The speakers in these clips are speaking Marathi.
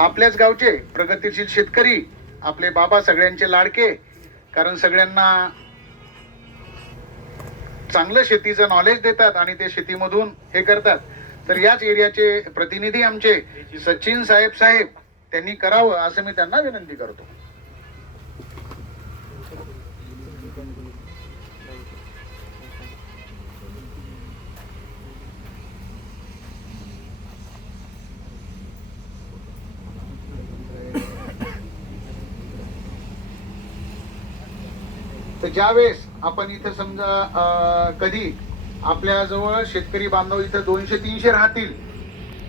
आपल्याच गावचे प्रगतीशील शेतकरी आपले बाबा सगळ्यांचे लाडके, कारण सगळ्यांना चांगलं शेतीचं नॉलेज देतात आणि ते शेतीमधून हे करतात. तर याच एरियाचे प्रतिनिधी आमचे सचिन साहेब त्यांनी करावं असं मी त्यांना विनंती करतो. तर ज्यावेळेस आपण इथं समजा कधी आपल्या जवळ शेतकरी बांधव इथं 200-300 राहतील,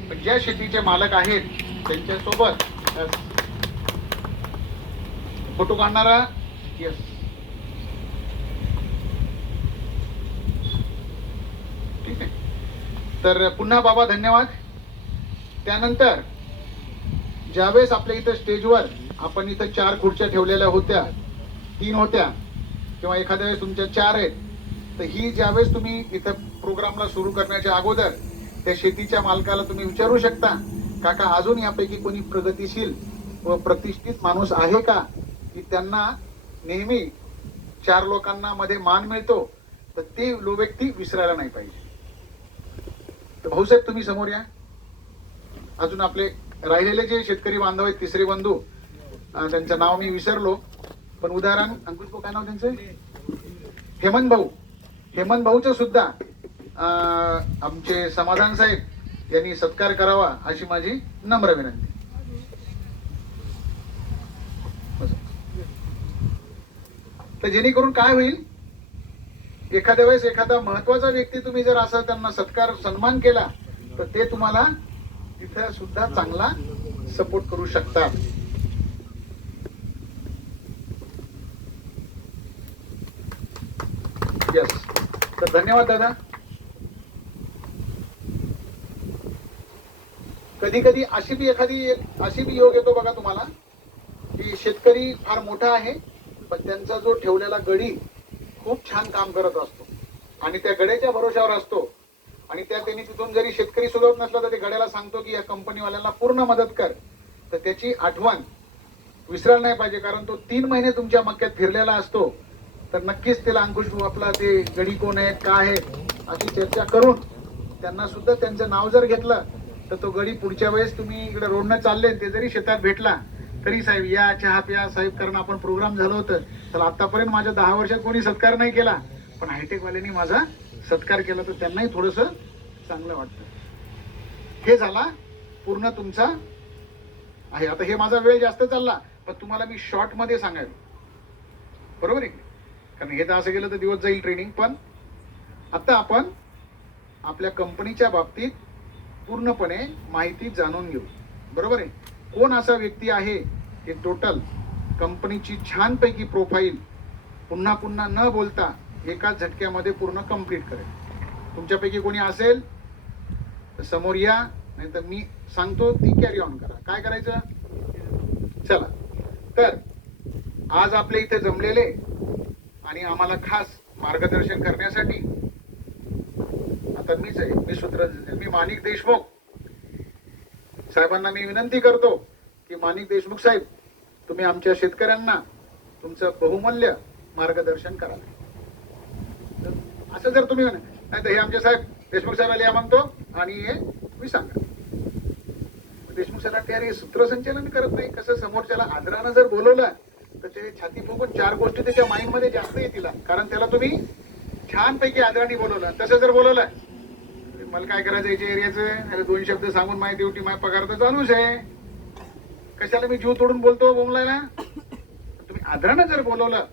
पण ज्या शेतीचे मालक आहेत त्यांच्यासोबत फोटो काढणारा यस ठीक आहे. तर पुन्हा बाबा धन्यवाद. त्यानंतर ज्यावेळेस आपल्या इथं स्टेजवर आपण इथं 4 खुर्च्या ठेवलेल्या होत्या, 3 होत्या किंवा एखाद्या वेळेस तुमच्या 4 आहेत, तर ही ज्यावेळेस तुम्ही इथं प्रोग्रामला सुरू करण्याच्या अगोदर त्या शेतीच्या मालकाला तुम्ही विचारू शकता, काका अजून यापैकी कोणी प्रगतिशील व प्रतिष्ठित माणूस आहे का, की त्यांना नेहमी 4 लोकांना मध्ये मान मिळतो, तर ते व्यक्ती विसरायला नाही पाहिजे. तर भाऊसाहेब तुम्ही समोर या. अजून आपले राहिलेले जे शेतकरी बांधव आहेत, तिसरे बंधू, त्यांचं नाव मी विसरलो, पण उदाहरण अंकुश भाऊ काय नाव त्यांचं, हेमंत भाऊचं सुद्धा आमचे समाधान साहेब यांनी सत्कार करावा अशी माझी नम्र विनंती. तर जेणेकरून काय होईल, एखाद्या वेळेस एखादा महत्वाचा व्यक्ती तुम्ही जर असा त्यांना सत्कार सन्मान केला, तर ते तुम्हाला तिथे सुद्धा चांगला सपोर्ट करू शकतात. यस. तर धन्यवाद दादा. कधी कधी अशी बी योग येतो बघा तुम्हाला, की शेतकरी फार मोठा आहे, पण त्यांचा जो ठेवलेला गडी खूप छान काम करत असतो आणि त्या गड्याच्या भरोशावर असतो, आणि त्यांनी तिथून जरी शेतकरी सुधारत नसला तर ते गड्याला सांगतो की या कंपनीवाल्यांना पूर्ण मदत कर. तर त्याची आठवण विसरायला नाही पाहिजे, कारण तो 3 महिने तुमच्या मक्यात फिरलेला असतो. तर नक्कीच त्याला अंकुश भाऊ आपला ते गडी कोण आहेत, काय आहेत अशी चर्चा करून त्यांना सुद्धा त्यांचं नाव जर घेतलं, तर तो गडी पुढच्या वेळेस तुम्ही इकडे रोडनं चालले ते जरी शेतात भेटला तरी साहेब या चहा प्या साहेब, कारण आपण प्रोग्राम झालं होतं. तर आतापर्यंत माझ्या 10 वर्षात कोणी सत्कार नाही केला, पण हायटेक वाल्यांनी माझा सत्कार केला, तर त्यांनाही थोडस चांगलं वाटतं. हे झाला पूर्ण तुमचा आहे. आता हे माझा वेळ जास्त चालला, पण तुम्हाला मी शॉर्ट मध्ये सांगायला, बरोबर आहे, कारण हे तर असं गेलं तर दिवस जाईल ट्रेनिंग. पण आता आपण आपल्या कंपनीच्या बाबतीत पूर्णपणे माहिती जाणून घेऊ, बरोबर आहे. कोण असा व्यक्ती आहे की टोटल कंपनीची छानपैकी प्रोफाईल पुन्हा पुन्हा न बोलता एकाच झटक्यामध्ये पूर्ण कंप्लीट करेल. तुमच्यापैकी कोणी असेल तर समोर या, नाही तर मी सांगतो ती कॅरी ऑन करा. काय करायचं, चला. तर आज आपल्या इथे जमलेले आणि आम्हाला खास मार्गदर्शन करण्यासाठी आता मीच आहे, मी माणिक देशमुख साहेबांना मी विनंती करतो की माणिक देशमुख साहेब, तुम्ही आमच्या शेतकऱ्यांना तुमचं बहुमूल्य मार्गदर्शन करा. असं जर तुम्ही नाही तर हे आमचे साहेब देशमुख साहेबांना या म्हणतो आणि हे तुम्ही सांगा. देशमुख साहेब अरे सूत्रसंचालन करत नाही, कसं समोरच्याला आदरानं जर बोलवलं तर ते छाती फुगून 4 गोष्टी त्याच्या माइंड मध्ये जास्त येतील, कारण त्याला तुम्ही छानपैकी आदराने बोलवलं. तसं जर बोलवलं मला काय करायचं याच्या एरियाचं, 2 शब्द सांगून माझी ड्युटी माझा पगार तर चालूच आहे, कशाला मी जीव तोडून बोलतो बोंबलायला. तुम्ही आदरानं जर बोलवलं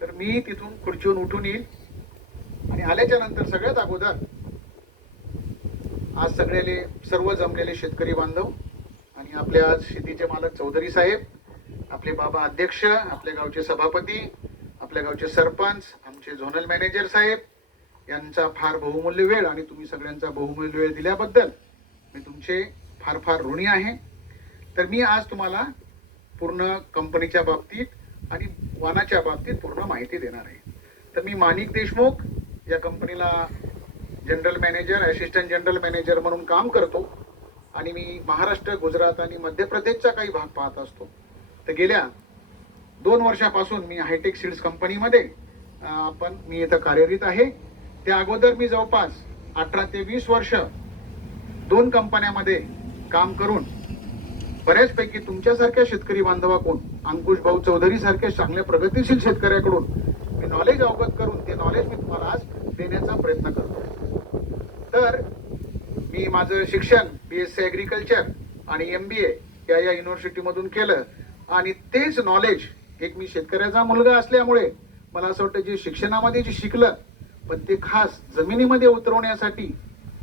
तर मी तिथून खुर्चीवरून उठून येईल, आणि आल्याच्या नंतर सगळ्यात अगोदर आज सर्व जमलेले शेतकरी बांधव आणि आपले आज शेतीचे मालक चौधरी साहेब, आपले बाबा अध्यक्ष, आपल्या गावचे सभापती, आपल्या गावचे सरपंच, आमचे झोनल मॅनेजर साहेब यांचा फार बहुमूल्य वेळ आणि तुम्ही सगळ्यांचा बहुमूल्य वेळ दिल्याबद्दल मी तुमचे फार फार ऋणी आहे. तर मी आज तुम्हाला पूर्ण कंपनीच्या बाबतीत आणि वाहनाच्या बाबतीत पूर्ण माहिती देणार आहे. तर मी माणिक देशमुख या कंपनीला general manager, assistant general manager म्हणून काम करतो. आणि मी महाराष्ट्र, गुजरात आणि मध्य प्रदेशचा काही भाग पाहत असतो. तर गेल्या 2 वर्षापासून मी हायटेक सीड्स कंपनीमध्ये मी इथं कार्यरत आहे. त्या अगोदर मी जवळपास 18 ते 20 वर्ष 2 कंपन्यामध्ये काम करून बऱ्याचपैकी तुमच्यासारख्या शेतकरी बांधवाकडून, अंकुश भाऊ चौधरी सारख्या चांगल्या प्रगतीशील शेतकऱ्याकडून मी नॉलेज अवगत करून ते नॉलेज मी तुम्हाला आज देण्याचा प्रयत्न करतो. तर मी माझं शिक्षण BSc ॲग्रिकल्चर आणि MBA या युनिव्हर्सिटीमधून केलं आणि तेच नॉलेज एक मी शेतकऱ्याचा मुलगा असल्यामुळे मला असं वाटतं जे शिक्षणामध्ये जे शिकलं पण ते खास जमिनीमध्ये उतरवण्यासाठी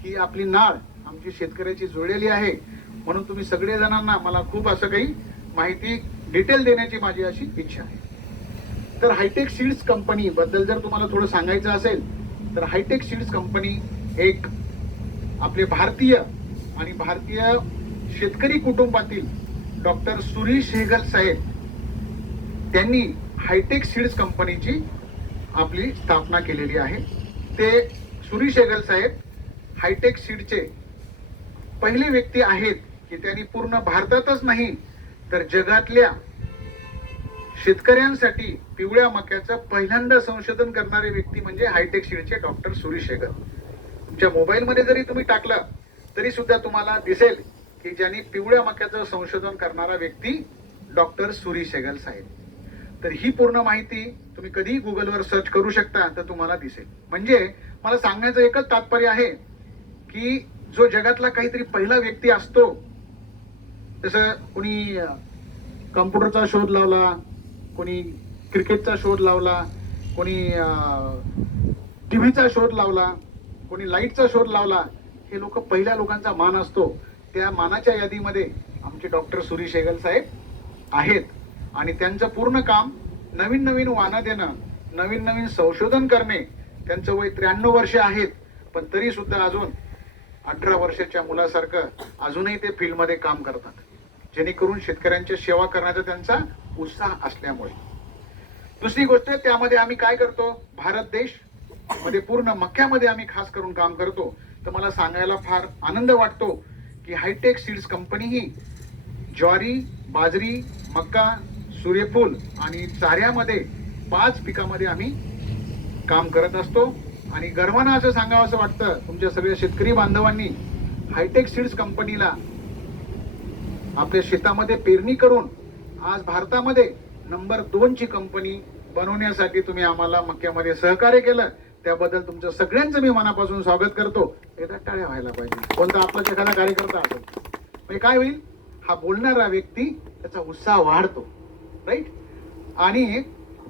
ही आपली नाळ आमची शेतकऱ्याची जुळलेली आहे. म्हणून तुम्ही सगळे जणांना मला खूप असं काही माहिती डिटेल देण्याची माझी अशी इच्छा आहे. तर हायटेक सीड्स कंपनी बद्दल जर तुम्हाला थोडं सांगायचं असेल तर हायटेक सीड्स कंपनी एक आपले भारतीय शेतकरी कुटुंबातील डॉक्टर सुरी शेगल साहेब त्यांनी हायटेक सीड्स कंपनीची आपली स्थापना केलेली आहे. ते सुरी शेगल साहेब हायटेक सीडचे पहिले व्यक्ती आहेत की त्यांनी पूर्ण भारतातच नाही तर जगातल्या शेतकऱ्यांसाठी पिवळ्या मक्याचं पहिल्यांदा संशोधन करणारे व्यक्ती म्हणजे हायटेक सीडचे डॉक्टर सुरी शेगल. तुमच्या मोबाईलमध्ये जरी तुम्ही टाकलं तरी सुद्धा तुम्हाला दिसेल की ज्यांनी पिवळ्या मक्याचं संशोधन करणारा व्यक्ती डॉक्टर सुरी शेगल साहेब. तर ही पूर्ण माहिती तुम्ही कधीही गुगलवर सर्च करू शकता तर तुम्हाला दिसेल. म्हणजे मला सांगण्याचं एकच तात्पर्य आहे की जो जगातला काहीतरी पहिला व्यक्ती असतो, जसं कोणी कम्प्युटरचा शोध लावला, कोणी क्रिकेटचा शोध लावला, कोणी टीव्हीचा शोध लावला, कोणी लाईटचा शोध लावला, हे लोक पहिल्या लोकांचा मान असतो. त्या मानाच्या यादीमध्ये आमचे डॉक्टर सुरी शेगल साहेब आहेत आणि त्यांचं पूर्ण काम नवीन नवीन वाणं देणं, नवीन नवीन संशोधन करणे. त्यांचं वय 93 वर्ष आहेत पण तरी सुद्धा अजून 18 वर्षाच्या मुलासारखं अजूनही ते फील्डमध्ये काम करतात, जेणेकरून शेतकऱ्यांची सेवा करण्याचा त्यांचा उत्साह असल्यामुळे. दुसरी गोष्ट त्यामध्ये आम्ही काय करतो, भारत देश मध्ये पूर्ण मक्यामध्ये आम्ही खास करून काम करतो. तर मला सांगायला फार आनंद वाटतो की हायटेक सीड्स कंपनी ही ज्वारी, बाजरी, मक्का, सूर्यफूल आणि चाऱ्यामध्ये 5 पिकामध्ये आम्ही काम करत असतो. आणि गर्वानं असं सांगावं असं वाटतं तुमच्या सगळ्या शेतकरी बांधवांनी हायटेक सीड्स कंपनीला आपल्या शेतामध्ये पेरणी करून आज भारतामध्ये नंबर 2 ची कंपनी बनवण्यासाठी तुम्ही आम्हाला मक्यामध्ये सहकार्य केलं. त्याबद्दल तुमचं सगळ्यांचं मी मनापासून स्वागत करतो. एकदा टाळ्या व्हायला पाहिजे. कोणता आपला एखादा कार्यकर्ता असेल म्हणजे काय होईल, हा बोलणारा व्यक्ती त्याचा उत्साह वाढतो, राईट. आणि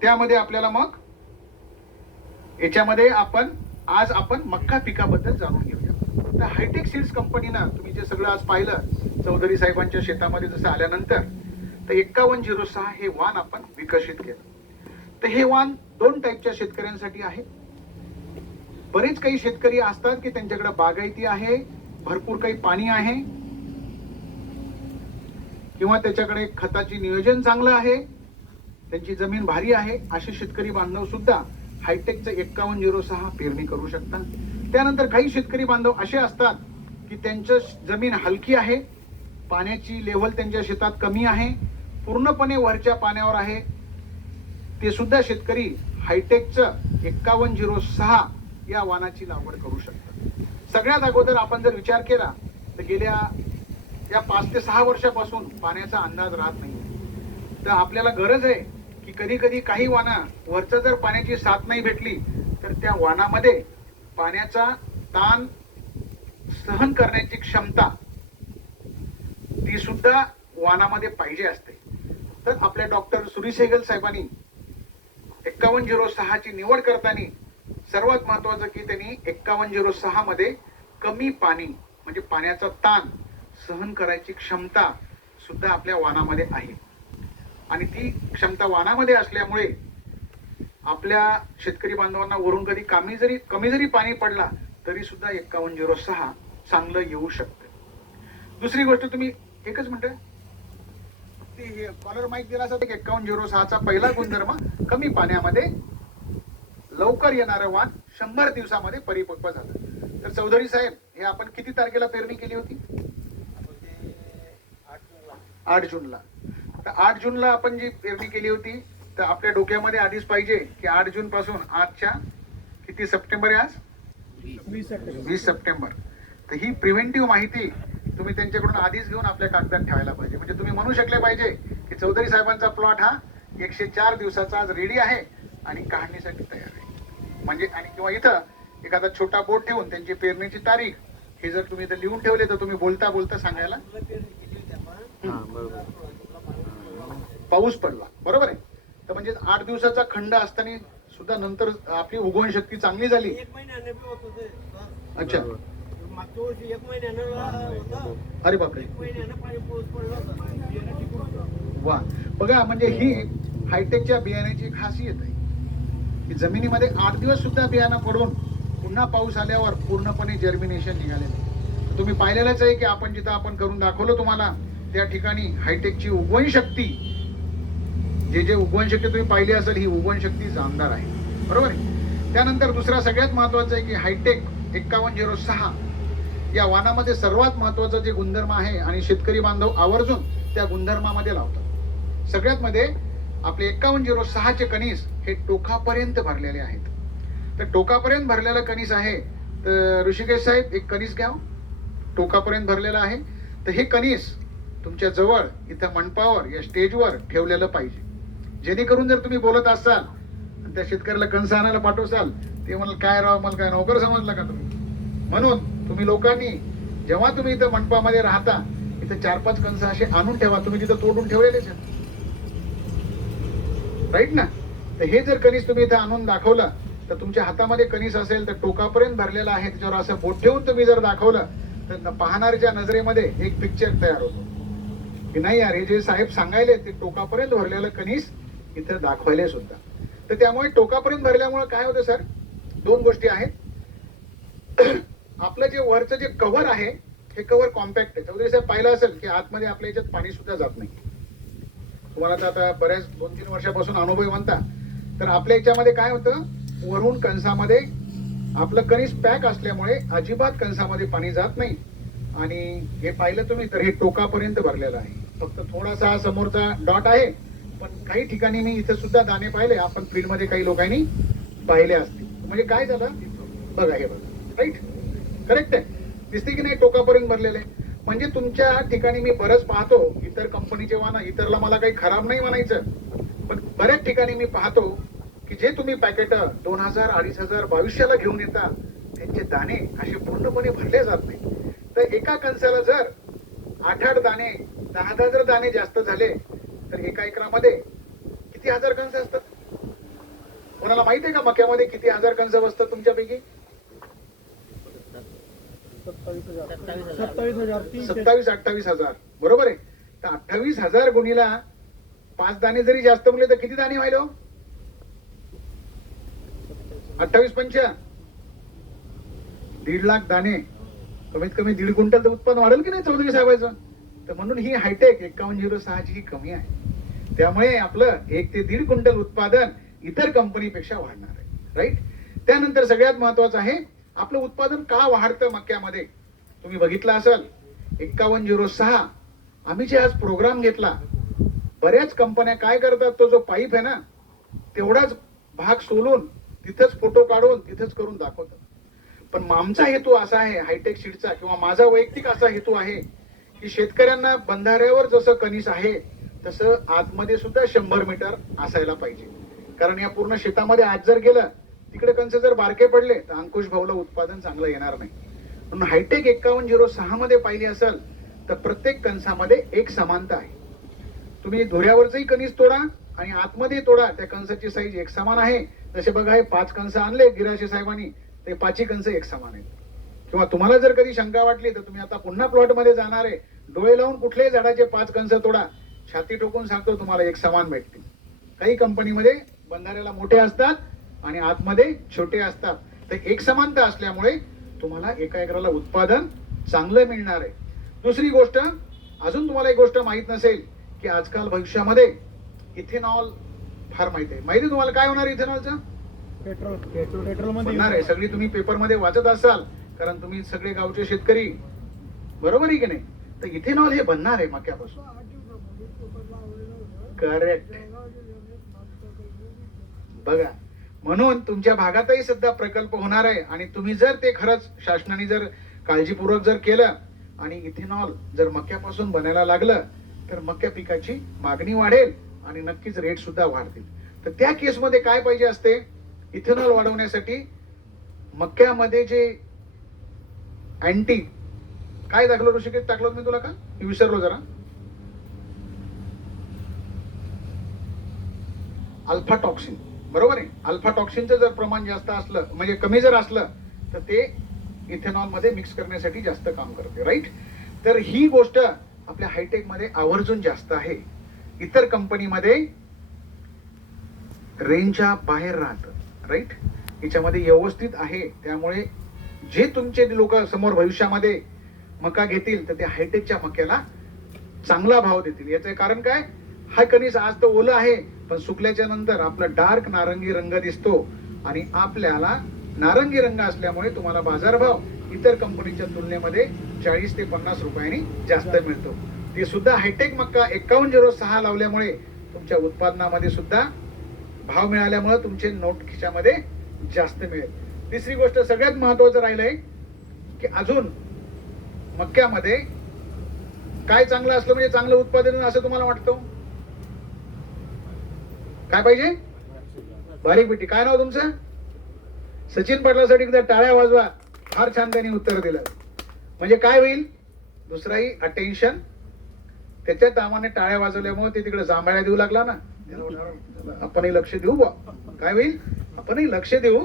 त्यामध्ये आपल्याला मग याच्यामध्ये आज आपण मक्का पिकाबद्दल जाणून घेऊया. तर हायटेक सीड्स कंपनीनं तुम्ही जे सगळं आज पाहिलं चौधरी साहेबांच्या शेतामध्ये जसं आल्यानंतर, तर 5106 हे वाण आपण विकसित केलं. तर हे वाण 2 टाईपच्या शेतकऱ्यांसाठी आहे. बरेच काही शेतकरी असतात की त्यांच्याकडे बागायती आहे, भरपूर काही पाणी आहे, किंवा त्याच्याकडे खताची नियोजन चांगलं आहे, त्यांची जमीन भारी आहे. असे शेतकरी बांधव सुद्धा हायटेकचं 5106 पेरणी करू शकतात. त्यानंतर काही शेतकरी बांधव असे असतात की त्यांचं जमीन हलकी आहे, पाण्याची लेव्हल त्यांच्या शेतात कमी आहे, पूर्णपणे वरच्या पाण्यावर आहे. ते सुद्धा शेतकरी हायटेकचं 5106 या वाणाची लागवड करू शकतात. सगळ्यात अगोदर आपण जर विचार केला तर गेल्या या 5 ते 6 वर्षापासून पाण्याचा अंदाज राहत नाही. तर आपल्याला गरज आहे की कधी कधी काही वाणा वरचं जर पाण्याची साथ नाही भेटली तर त्या वाणामध्ये पाण्याचा ताण सहन करण्याची क्षमता ती सुद्धा वाणामध्ये पाहिजे असते. तर आपल्या डॉक्टर सुरी शेगल साहेबांनी 5106 ची निवड करताना सर्वात महत्वाचं की त्यांनी 5106 मध्ये कमी पाणी म्हणजे पाण्याचा ताण सहन करायची क्षमता सुद्धा आपल्या वाणामध्ये आहे. आणि ती क्षमता वाणामध्ये असल्यामुळे आपल्या शेतकरी बांधवांना वरून कधी कमी जरी पाणी पडला तरी सुद्धा 5106 चांगलं येऊ शकतं. दुसरी गोष्ट तुम्ही एकच मिनिट कॉलर माईक दिला असता. 5106 चा पहिला गुणधर्म कमी पाण्यामध्ये लवकर येणारं वाण 100 दिवसामध्ये परिपक्व झालं. तर चौधरी साहेब हे आपण किती तारखेला पेरणी केली होती? 8 जूनला. तर 8 जूनला आपण जी पेरणी केली होती, तर आपल्या डोक्यामध्ये आधीच पाहिजे की 8 जून पासून आजच्या किती सप्टेंबर आहे आज? 20 सप्टेंबर. तर ही प्रिव्हेंटिव्ह माहिती तुम्ही त्यांच्याकडून आधीच घेऊन आपल्या कागदात ठेवायला पाहिजे. म्हणजे तुम्ही म्हणू शकले पाहिजे की चौधरी साहेबांचा प्लॉट हा 104 दिवसाचा आज रेडी आहे आणि काढणीसाठी तयार आहे. म्हणजे आणि किंवा इथं एखादा छोटा बोर्ड ठेवून त्यांची पेरणीची तारीख हे जर तुम्ही इथं लिहून ठेवले तर तुम्ही बोलता बोलता सांगायला पाऊस पडला, बरोबर आहे. तर म्हणजे 8 दिवसाचा खंड असताना सुद्धा नंतर आपली उगवण शक्ती चांगली झाली. अच्छा, अरे बापरे, वा. बघा म्हणजे ही हायटेकच्या बियाण्याची खासियत आहे की जमिनीमध्ये 8 दिवस सुद्धा बियाणं पडून पुन्हा पाऊस आल्यावर पूर्णपणे जर्मिनेशन निघालेलं. तुम्ही पाहिलेलंच आहे की आपण जिथं आपण करून दाखवलं तुम्हाला त्या ठिकाणी हायटेकची उगवण शक्ती, जे उगवण शक्ती तुम्ही पाहिली असेल, ही उगवण शक्ती जामदार आहे, बरोबर आहे. त्यानंतर दुसरा सगळ्यात महत्वाचा आहे की हायटेक 5106 या वाणामध्ये सर्वात महत्वाचं जे गुणधर्म आहे आणि शेतकरी बांधव आवर्जून त्या गुणधर्मामध्ये लावतात. सगळ्यात मध्ये आपले 5106 चे कणीस हे टोकापर्यंत भरलेले आहेत. तर टोकापर्यंत भरलेलं कणीस आहे. तर ऋषिकेश साहेब एक कणीस घ्या, टोकापर्यंत भरलेलं आहे. तर हे कणीस तुमच्या जवळ इथं मंडपावर या स्टेजवर ठेवलेलं पाहिजे, जेणेकरून जर तुम्ही बोलत असाल आणि त्या शेतकऱ्याला कणस आणायला पाठवसाल ते म्हणाल काय राव, मला काय नोकर समजला का तुम्ही. म्हणून तुम्ही लोकांनी जेव्हा तुम्ही इथं मंडपामध्ये राहता इथं 4-5 कणस असे आणून ठेवा. तुम्ही तिथं तोडून ठेवलेलेच आहेत, राईट ना. तर हे जर कणीस तुम्ही इथं आणून दाखवलं तर तुमच्या हातामध्ये कणीस असेल तर टोकापर्यंत भरलेला आहे, त्याच्यावर असं बोट ठेवून तुम्ही जर दाखवलं तर पाहणाऱ्याच्या नजरेमध्ये एक पिक्चर तयार होतो की नाही यार, हे जे साहेब सांगायले ते टोकापर्यंत भरलेलं कणीस इथं दाखवायले सुद्धा. तर त्यामुळे टोकापर्यंत भरल्यामुळे काय होतं सर, 2 गोष्टी आहेत. आपलं जे वरचं जे कव्हर आहे हे कव्हर कॉम्पॅक्ट आहे. चौधरी साहेब पाहिलं असेल की आतमध्ये आपल्या याच्यात पाणी सुद्धा जात नाही. तुम्हाला तर आता बऱ्याच 2-3 वर्षापासून अनुभव म्हणता. तर आपल्या याच्यामध्ये काय होतं, वरून कणसामध्ये आपलं कणीस पॅक असल्यामुळे अजिबात कणसामध्ये पाणी जात नाही. आणि हे पाहिलं तुम्ही तर हे टोकापर्यंत भरलेलं आहे. फक्त थोडासा हा समोरचा डॉट आहे, पण काही ठिकाणी मी इथे सुद्धा दाणे पाहिले, आपण फील्डमध्ये काही लोकांनी पाहिले असतील. म्हणजे काय झालं बघा, हे बघा, राईट, करेक्ट आहे, दिसते की नाही, टोकापर्यंत भरलेलं आहे. म्हणजे तुमच्या ठिकाणी मी बरंच पाहतो इतर कंपनीचे वाहन, इतरला मला काही खराब नाही म्हणायचं, पण बऱ्याच ठिकाणी मी पाहतो की जे तुम्ही पॅकेट 2000, 2500, 2200ला घेऊन येता त्यांचे दाणे असे पूर्णपणे भरले जात नाही. तर एका कणसाला जर 8-8 दाणे, 10-10 जर दाणे जास्त झाले तर एका एकरामध्ये किती हजार कणस असतात? कोणाला माहित आहे का मक्यामध्ये किती हजार कणस बसतात तुमच्यापैकी? 27-28 बरोबर आहे. तर 28,000 गुणीला 5 दाणे जरी जास्त म्हणले तर किती दाणे व्हायला? 28-5 1.5 लाख दाणे, कमीत कमी 1.5 क्विंटल उत्पन्न वाढेल की नाही चौधरी साहेबांचं. तर म्हणून ही हायटेक 5106 ची ही कमी आहे. त्यामुळे आपलं 1 ते 1.5 क्विंटल उत्पादन इतर कंपनीपेक्षा वाढणार आहे, राईट. त्यानंतर सगळ्यात महत्वाचं आहे आपलं उत्पादन का वाढतं मक्यामध्ये. तुम्ही बघितलं असेल 5106 आम्ही जे आज प्रोग्राम घेतला, बऱ्याच कंपन्या काय करतात, तो जो पाईप आहे ना तेवढाच भाग सोलून तिथंच फोटो काढून तिथंच करून दाखवतात. पण आमचा हेतू असा आहे हायटेक सीडचा, किंवा माझा वैयक्तिक असा हेतू आहे की शेतकऱ्यांना बंधाऱ्यावर जसं कणीस आहे तसं आतमध्ये सुद्धा 100 मीटर असायला पाहिजे. कारण या पूर्ण शेतामध्ये आज जर गेलं तिकडे कंस जर बारके पडले तर अंकुश भाऊला उत्पादन चांगलं येणार नाही. म्हणून हायटेक 5106 मध्ये पाहिली असेल तर प्रत्येक कणसामध्ये एक समानता आहे. तुम्ही धुऱ्यावरचंही कणीस तोडा आणि आतमध्ये तोडा, त्या कणसाची साईज एक समान आहे. जसे बघा हे 5 कंस आणले गिराशे साहेबांनी, ते 5ही कंस एक समान आहेत. किंवा तुम्हाला जर कधी शंका वाटली तर तुम्ही आता पुन्हा प्लॉट मध्ये जाणार आहे, डोळे लावून कुठल्याही झाडाचे 5 कंस तोडा, छाती ठोकून सांगतो तुम्हाला एक समान भेटतील. काही कंपनीमध्ये बंधाऱ्याला मोठे असतात आणि आतमध्ये छोटे असतात. तर एक समानता असल्यामुळे तुम्हाला एका एकराला उत्पादन चांगलं मिळणार आहे. दुसरी गोष्ट, अजून तुम्हाला एक गोष्ट माहित नसेल की आजकाल भविष्यामध्ये इथेनॉल फार माहिती आहे तुम्हाला काय होणार इथेनॉलचं? पेट्रोल होणार आहे. सगळी तुम्ही पेपर मध्ये वाचत असाल, कारण तुम्ही सगळे गावचे शेतकरी, बरोबर आहे की नाही. तर इथेनॉल हे बनणार आहे मक्यापासून. करेक्ट. बघा, म्हणून तुमच्या भागातही सध्या प्रकल्प होणार आहे आणि तुम्ही जर ते खरंच शासनाने जर काळजीपूर्वक जर केलं आणि इथेनॉल जर मक्यापासून बनायला लागलं तर मक्या पिकाची मागणी वाढेल आणि नक्कीच रेट सुद्धा वाढतील. तर त्या केसमध्ये काय पाहिजे असते, इथेनॉल वाढवण्यासाठी मक्यामध्ये जे अँटी काय दाखलं ऋषिकेश, टाकलं मी तुला का मी विसरलो जरा, अल्फा टॉक्सिन, बरोबर आहे. अल्फा टॉक्सिनचं जर प्रमाण जास्त असलं म्हणजे कमी जर असलं तर ते इथेनॉल मध्ये मिक्स करण्यासाठी जास्त काम करते, राईट. तर ही गोष्ट आपल्या हायटेक मध्ये आवर्जून जास्त आहे. इतर कंपनीमध्ये रेंजच्या बाहेर राहतं, राईट. याच्यामध्ये व्यवस्थित आहे. त्यामुळे जे तुमचे लोक समोर भविष्यामध्ये मका घेतील तर ते हायटेकच्या मक्याला चांगला भाव देतील. याचं कारण काय, हा कणीस आज तर ओलं आहे पण सुकल्याच्या नंतर आपला डार्क नारंगी रंग दिसतो आणि आपल्याला नारंगी रंग असल्यामुळे तुम्हाला बाजारभाव इतर कंपनीच्या तुलनेमध्ये 40 ते 50 रुपयांनी जास्त मिळतो. ते सुद्धा हायटेक मक्का 5106 लावल्यामुळे तुमच्या उत्पादनामध्ये सुद्धा भाव मिळाल्यामुळे तुमचे नोट खिशामध्ये जास्त मिळेल. तिसरी गोष्ट सगळ्यात महत्वाचं राहिलंय की अजून मक्यामध्ये काय चांगलं असलं म्हणजे चांगलं उत्पादन असं तुम्हाला वाटतं, काय पाहिजे, बारीक बिट्टी. काय नाव तुमचं, सचिन पाटलासाठी एकदा टाळ्या वाजवा, फार छान त्यांनी उत्तर दिलं. म्हणजे काय होईल, दुसराही अटेन्शन त्याच्या दामाने टाळ्या वाजवल्यामुळे ते तिकडे जांभळ्या देऊ लागला ना, आपणही लक्ष देऊ बा. काय होईल, आपणही लक्ष देऊ,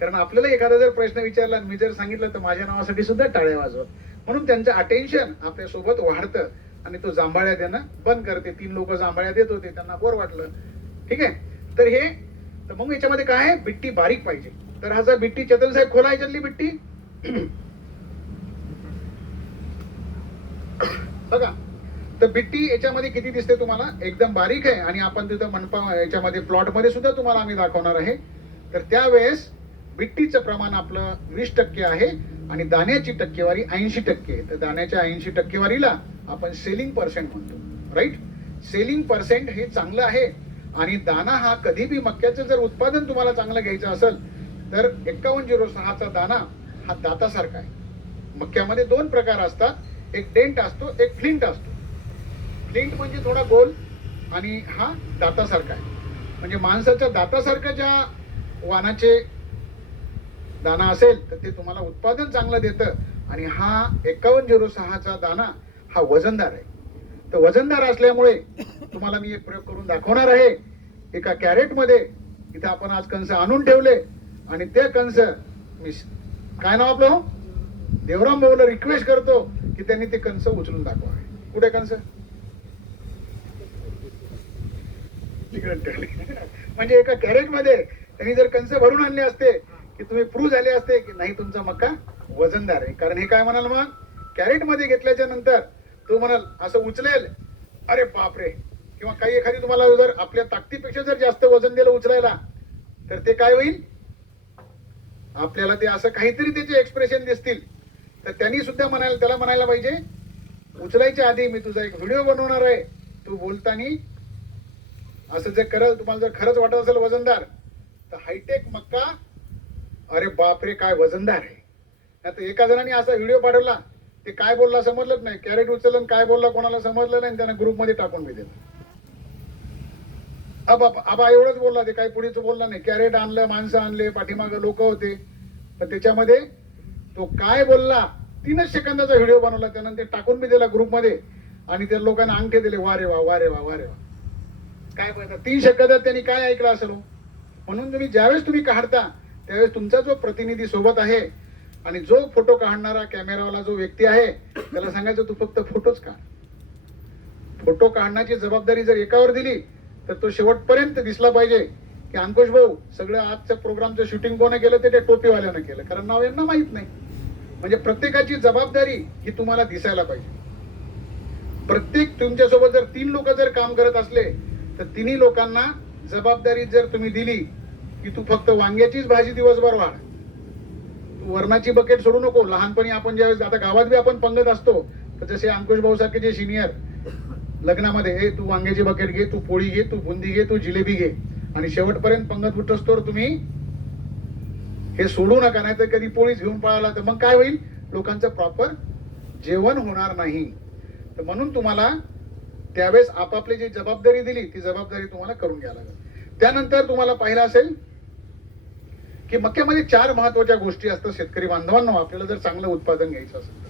कारण आपल्याला एखादा जर प्रश्न विचारला मी जर सांगितलं तर माझ्या नावासाठी सुद्धा टाळ्या वाजवत. म्हणून त्यांचं अटेन्शन आपल्या सोबत वाढतं आणि तो जांभळ्या देणं बंद करते. 3 लोक जांभळ्या देत होते, त्यांना बोर वाटलं, ठीक आहे. तर मग याच्यामध्ये काय आहे, बिट्टी बारीक पाहिजे. तर हा जर बिट्टी चेतन साहेब खोला याच्यातली बिट्टी बघा. तर बिट्टी याच्यामध्ये किती दिसते तुम्हाला, एकदम बारीक आहे. आणि आपण तिथं मनपा याच्यामध्ये प्लॉट मध्ये सुद्धा तुम्हाला आम्ही दाखवणार आहे. तर त्यावेळेस बिट्टीचं प्रमाण आपलं 20% आहे आणि दाण्याची टक्केवारी 80%. तर दाण्याच्या 80% आपण सेलिंग पर्सेंट म्हणतो, राईट. सेलिंग पर्सेंट हे चांगलं आहे. आणि दाना हा कधी बी मक्याचं जर उत्पादन तुम्हाला चांगलं घ्यायचं असेल तर 5106 चा दाना हा दातासारखा आहे. मक्यामध्ये 2 प्रकार असतात, एक डेंट असतो, एक फ्लिंट असतो. फ्लिंट म्हणजे थोडा गोल आणि हा दातासारखा आहे. म्हणजे माणसाच्या दातासारखं ज्या वाणाचे दाना असेल तर ते तुम्हाला उत्पादन चांगलं देतं. आणि हा 5106 चा दाना हा वजनदार आहे. तर वजनदार असल्यामुळे तुम्हाला मी एक प्रयोग करून दाखवणार आहे. एका कॅरेट मध्ये इथे आपण आज कंस आणून ठेवले आणि ते कंस मी काय नाव आपलं देवराम भाऊला रिक्वेस्ट करतो की त्यांनी ते कंस उचलून दाखवावे. कुठे कंस, म्हणजे एका कॅरेट मध्ये त्यांनी जर कंस भरून आणले असते की तुम्ही प्रूव्ह झाले असते की नाही तुमचा मका वजनदार आहे. कारण हे काय म्हणाल, मग कॅरेट मध्ये घेतल्याच्या नंतर तो म्हणाल असं उचलेल, अरे बापरे, किंवा काही एखादी तुम्हाला जर आपल्या ताकदीपेक्षा जर जास्त वजन दिलं उचलायला तर ते काय होईल, आपल्याला ते असं काहीतरी त्याचे एक्सप्रेशन दिसतील. तर त्यांनी सुद्धा त्याला म्हणायला पाहिजे उचलायच्या आधी मी तुझा एक व्हिडिओ बनवणार आहे, तू बोलतानी असं जर तुम्हाला जर खरंच वाटत असेल वजनदार तर हायटेक मक्का अरे बापरे काय वजनदार आहे. आता एका जणांनी असा व्हिडिओ पाठवला, ते काय बोलला समजलंच नाही, कॅरेट उचललं काय बोलला कोणाला समजलं नाही, त्यानं ग्रुपमध्ये टाकून बी दिलं. आबा एवढंच बोलला, ते काही पुढेच बोलला नाही. कॅरेट आणलं, माणसं आणले, पाठीमागे लोक होते, पण त्याच्यामध्ये तो काय बोलला 3च सेकंदाचा व्हिडिओ बनवला त्यानं, ते टाकून बी दिला ग्रुपमध्ये आणि त्या लोकांना अंगठे दिले, वारे वा वारे वा वारे वा. काय बोलतात 3 सेकंदात त्यांनी काय ऐकलं असेल. म्हणून ज्यावेळेस तुम्ही काढता त्यावेळेस तुमचा जो प्रतिनिधी सोबत आहे आणि जो फोटो काढणारा कॅमेरावाला जो व्यक्ती आहे त्याला सांगायचं तू फक्त फोटोच काढ. फोटो काढण्याची जबाबदारी जर एकावर दिली तर तो शेवटपर्यंत दिसला पाहिजे की अंकुश भाऊ सगळं आजच्या प्रोग्रामचं शूटिंग कोणी केलं ते टोपीवाल्यानं केलं, कारण नाव यांना माहित नाही. म्हणजे प्रत्येकाची जबाबदारी ही तुम्हाला दिसायला पाहिजे. प्रत्येक तुमच्यासोबत जर 3 लोक जर काम करत असले तर 3ही लोकांना जबाबदारी जर तुम्ही दिली की तू फक्त वांग्याचीच भाजी दिवसभर वाढ, तू वरणाची बकेट सोडू नको. लहानपणी आपण ज्यावेळेस आता गावात बी आपण पंगत असतो तर जसे अंकुश भाऊ सारखे जे सिनियर लग्नामध्ये हे तू वांग्याची बकेट घे, तू पोळी घे, तू बुंदी घे, तू जिलेबी घे, आणि शेवटपर्यंत पंगत उठस्तोवर तुम्ही हे सोडू नका, नाही तर कधी पोळीच घेऊन पळाला तर मग काय होईल, लोकांचं प्रॉपर जेवण होणार नाही. तर म्हणून तुम्हाला त्यावेळेस आपापली जी जबाबदारी दिली ती जबाबदारी तुम्हाला करून घ्यायला लागेल. त्यानंतर तुम्हाला पाहिलं असेल की मक्यामध्ये 4 महत्वाच्या गोष्टी असतात. शेतकरी बांधवांना आपल्याला जर चांगलं उत्पादन घ्यायचं असेल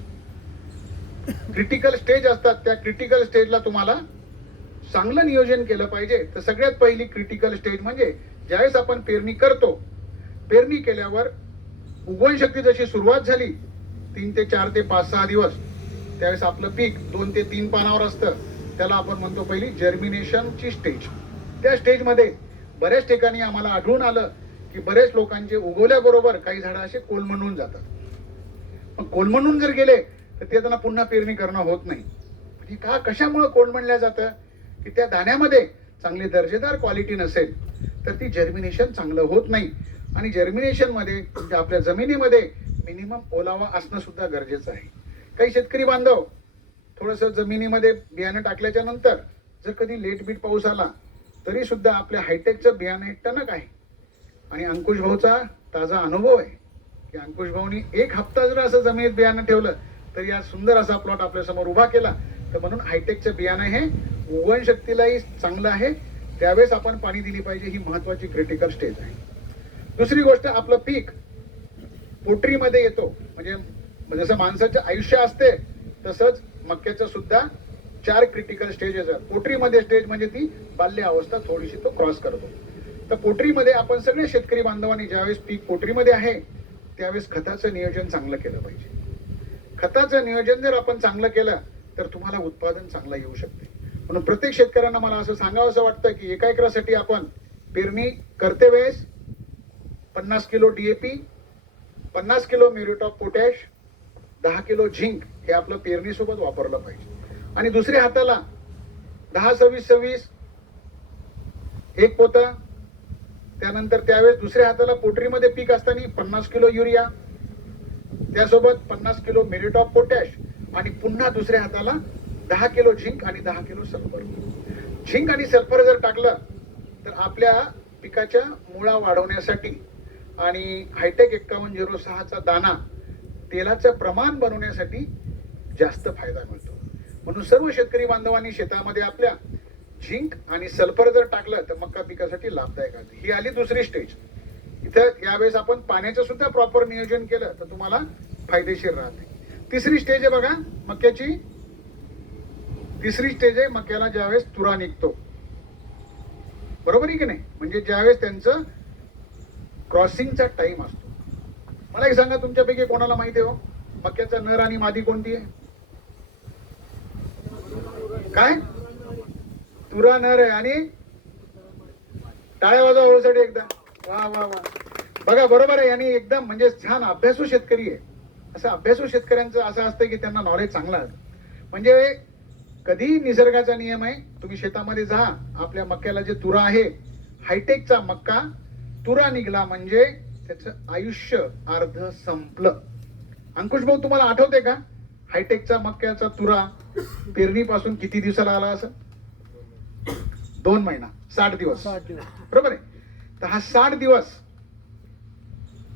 तर क्रिटिकल स्टेज असतात. त्या क्रिटिकल स्टेजला तुम्हाला चांगलं नियोजन केलं पाहिजे. तर सगळ्यात पहिली क्रिटिकल स्टेज म्हणजे ज्यावेळेस आपण पेरणी करतो, पेरणी केल्यावर उगवण शक्ती जशी सुरुवात झाली 3 ते 4 ते 5-6 दिवस, त्यावेळेस आपलं पीक 2 ते 3 पानावर असतं. त्याला आपण म्हणतो पहिली जर्मिनेशनची स्टेज. त्या स्टेजमध्ये बऱ्याच ठिकाणी आम्हाला आढळून आलं की बरेच लोकांचे उगवल्याबरोबर काही झाडं असे कोलमडून जातात. पण कोलमडून जर गेले तर ते त्यांना पुन्हा पेरणी करणं होत नाही. म्हणजे का, कशामुळे कोलमडल्या जातं की त्या दाण्यामध्ये चांगली दर्जेदार क्वालिटी नसेल तर ती जर्मिनेशन चांगलं होत नाही. आणि जर्मिनेशन मध्ये म्हणजे आपल्या जमिनीमध्ये मिनिमम ओलावा असणं सुद्धा गरजेचं आहे. काही शेतकरी बांधव थोडस जमिनीमध्ये बियाणं टाकल्याच्या नंतर जर कधी लेट बीट पाऊस आला तरी सुद्धा आपल्या हायटेकचं बियाणं एक टणक आहे. आणि अंकुश भाऊचा ताजा अनुभव आहे की अंकुश भाऊनी 1 हप्ता जर असं जमिनीत बियाणं ठेवलं तरी आज सुंदर असा प्लॉट आपल्या समोर उभा केला. तर म्हणून हायटेकचं बियाणं हे उगवण शक्तीलाही चांगलं आहे. त्यावेळेस आपण पाणी दिली पाहिजे, ही महत्वाची क्रिटिकल स्टेज आहे. दुसरी गोष्ट, आपलं पीक पोटरीमध्ये येतो. म्हणजे जसं माणसाचं आयुष्य असते तसंच मक्याचं सुद्धा 4 क्रिटिकल स्टेजेस आहेत. पोटरीमध्ये स्टेज म्हणजे ती बाल्य अवस्था थोडीशी तो क्रॉस करतो. तर पोटरीमध्ये आपण सगळे शेतकरी बांधवांनी ज्यावेळेस पीक पोटरीमध्ये आहे त्यावेळेस खताचं नियोजन चांगलं केलं पाहिजे. खताचं नियोजन जर आपण चांगलं केलं तर तुम्हाला उत्पादन चांगलं येऊ शकते. म्हणून प्रत्येक शेतकऱ्यांना मला असं सांगावं असं वाटतं की एका एकरासाठी आपण पेरणी करते वेळेस 50 kilo DAP, 50 kilo muriate of potash, 10 kilo zinc हे आपलं पेरणीसोबत वापरलं पाहिजे. आणि दुसऱ्या हाताला 10-26-26 एक पोतं, त्यानंतर त्यावेळेस दुसऱ्या हाताला पोटरीमध्ये पीक असताना 50 किलो युरिया, त्यासोबत 50 किलो म्युरेट ऑफ पोटॅश, आणि पुन्हा दुसऱ्या हाताला 10 किलो झिंक आणि 10 किलो सल्फर. झिंक आणि सल्फर जर टाकलं तर आपल्या पिकाच्या मुळा वाढवण्यासाठी आणि हायटेक 5106चा दाना तेलाचं प्रमाण बनवण्यासाठी जास्त फायदा मिळतो. म्हणून सर्व शेतकरी बांधवांनी शेतामध्ये आपल्या झिंक आणि सल्फर जर टाकलं तर मका पिकासाठी लाभदायक आहे. ही आली दुसरी स्टेज. इथं यावेळेस आपण पाण्याचं सुद्धा प्रॉपर नियोजन केलं तर तुम्हाला फायदेशीर राहते. तिसरी स्टेज आहे बघा मक्याची. तिसरी स्टेज आहे मक्याला ज्यावेळेस तुरा निघतो, बरोबर आहे की नाही, म्हणजे ज्यावेळेस त्यांचं क्रॉसिंगचा टाइम असतो. मला एक सांगा, तुमच्यापैकी कोणाला माहिती आहे हो मक्याचा नर आणि मादी कोणती आहे? काय? तुरा नर आहे आणि टाळ्या वाजवा होण्यासाठी एकदा. वा वा वा, बघा बरोबर आहे. आणि एकदम म्हणजे छान अभ्यासू शेतकरी आहे. असं अभ्यासू शेतकऱ्यांचं असं असतं की त्यांना नॉलेज चांगलं आहे. म्हणजे कधी निसर्गाचा नियम आहे, तुम्ही शेतामध्ये जा, आपल्या मक्याला जे तुरा आहे, हायटेकचा मक्का तुरा निघला म्हणजे त्याचं आयुष्य अर्ध संपलं. अंकुश भाऊ, तुम्हाला आठवते का हायटेकचा मक्याचा तुरा पेरणीपासून किती दिवसाला आला? असं 2 महिना, 60 दिवस, बरोबर आहे. तर हा 60 दिवस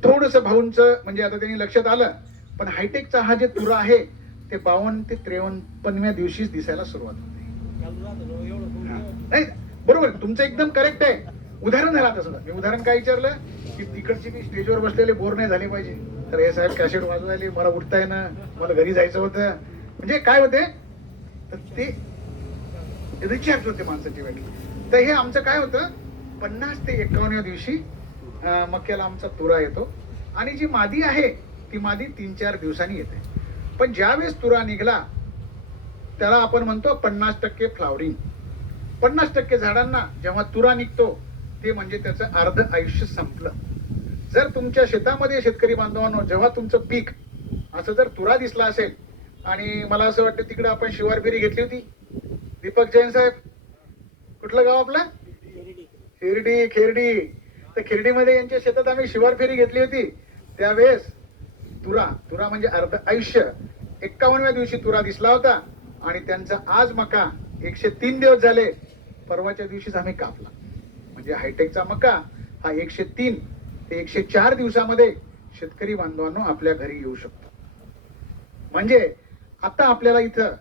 थोडस भाऊंचं म्हणजे आता त्यांनी लक्षात आलं, पण हायटेकचा हा जे तुरा आहे ते 52 ते 53व्या दिवशीच दिसायला सुरुवात होते. नाही, बरोबर, तुमचं एकदम करेक्ट आहे. उदाहरण आहे आता सुद्धा. मी उदाहरण काय विचारलं की तिकडची मी स्टेजवर बसलेले बोर नाही झाले पाहिजे, तर हे साहेब कॅसेट वाजवायले, मला उठता येणं, मला घरी जायचं होतं. म्हणजे काय होते तर ते रिचार्ज होते माणसाची वेळ. तर हे आमचं काय होतं, 50 ते 51व्या दिवशी मक्याला आमचा तुरा येतो. आणि जी मादी आहे ती मादी 3-4 दिवसांनी येते. पण ज्यावेळेस तुरा निघला त्याला आपण म्हणतो 50% फ्लावरिंग. 50% झाडांना जेव्हा तुरा निघतो ते म्हणजे त्याचं अर्ध आयुष्य संपलं. जर तुमच्या शेतामध्ये शेतकरी बांधवांनो जेव्हा तुमचं पीक असं जर तुरा दिसला असेल, आणि मला असं वाटतं तिकडे आपण शिवार फेरी घेतली होती, दीपक जैन साहेब, कुठलं गाव आपलं? खेरडी. तर खेरडीमध्ये यांच्या शेतात आम्ही शिवार फेरी घेतली होती. त्यावेळेस तुरा म्हणजे अर्ध आयुष्य 51व्या दिवशी तुरा दिसला होता. आणि त्यांचा आज मका 103 दिवस झाले, परवाच्या दिवशीच आम्ही कापला. म्हणजे हायटेकचा मका हा 103 ते 104 दिवसामध्ये शेतकरी बांधवांनो आपल्या घरी येऊ शकतो. म्हणजे आता आपल्याला इथं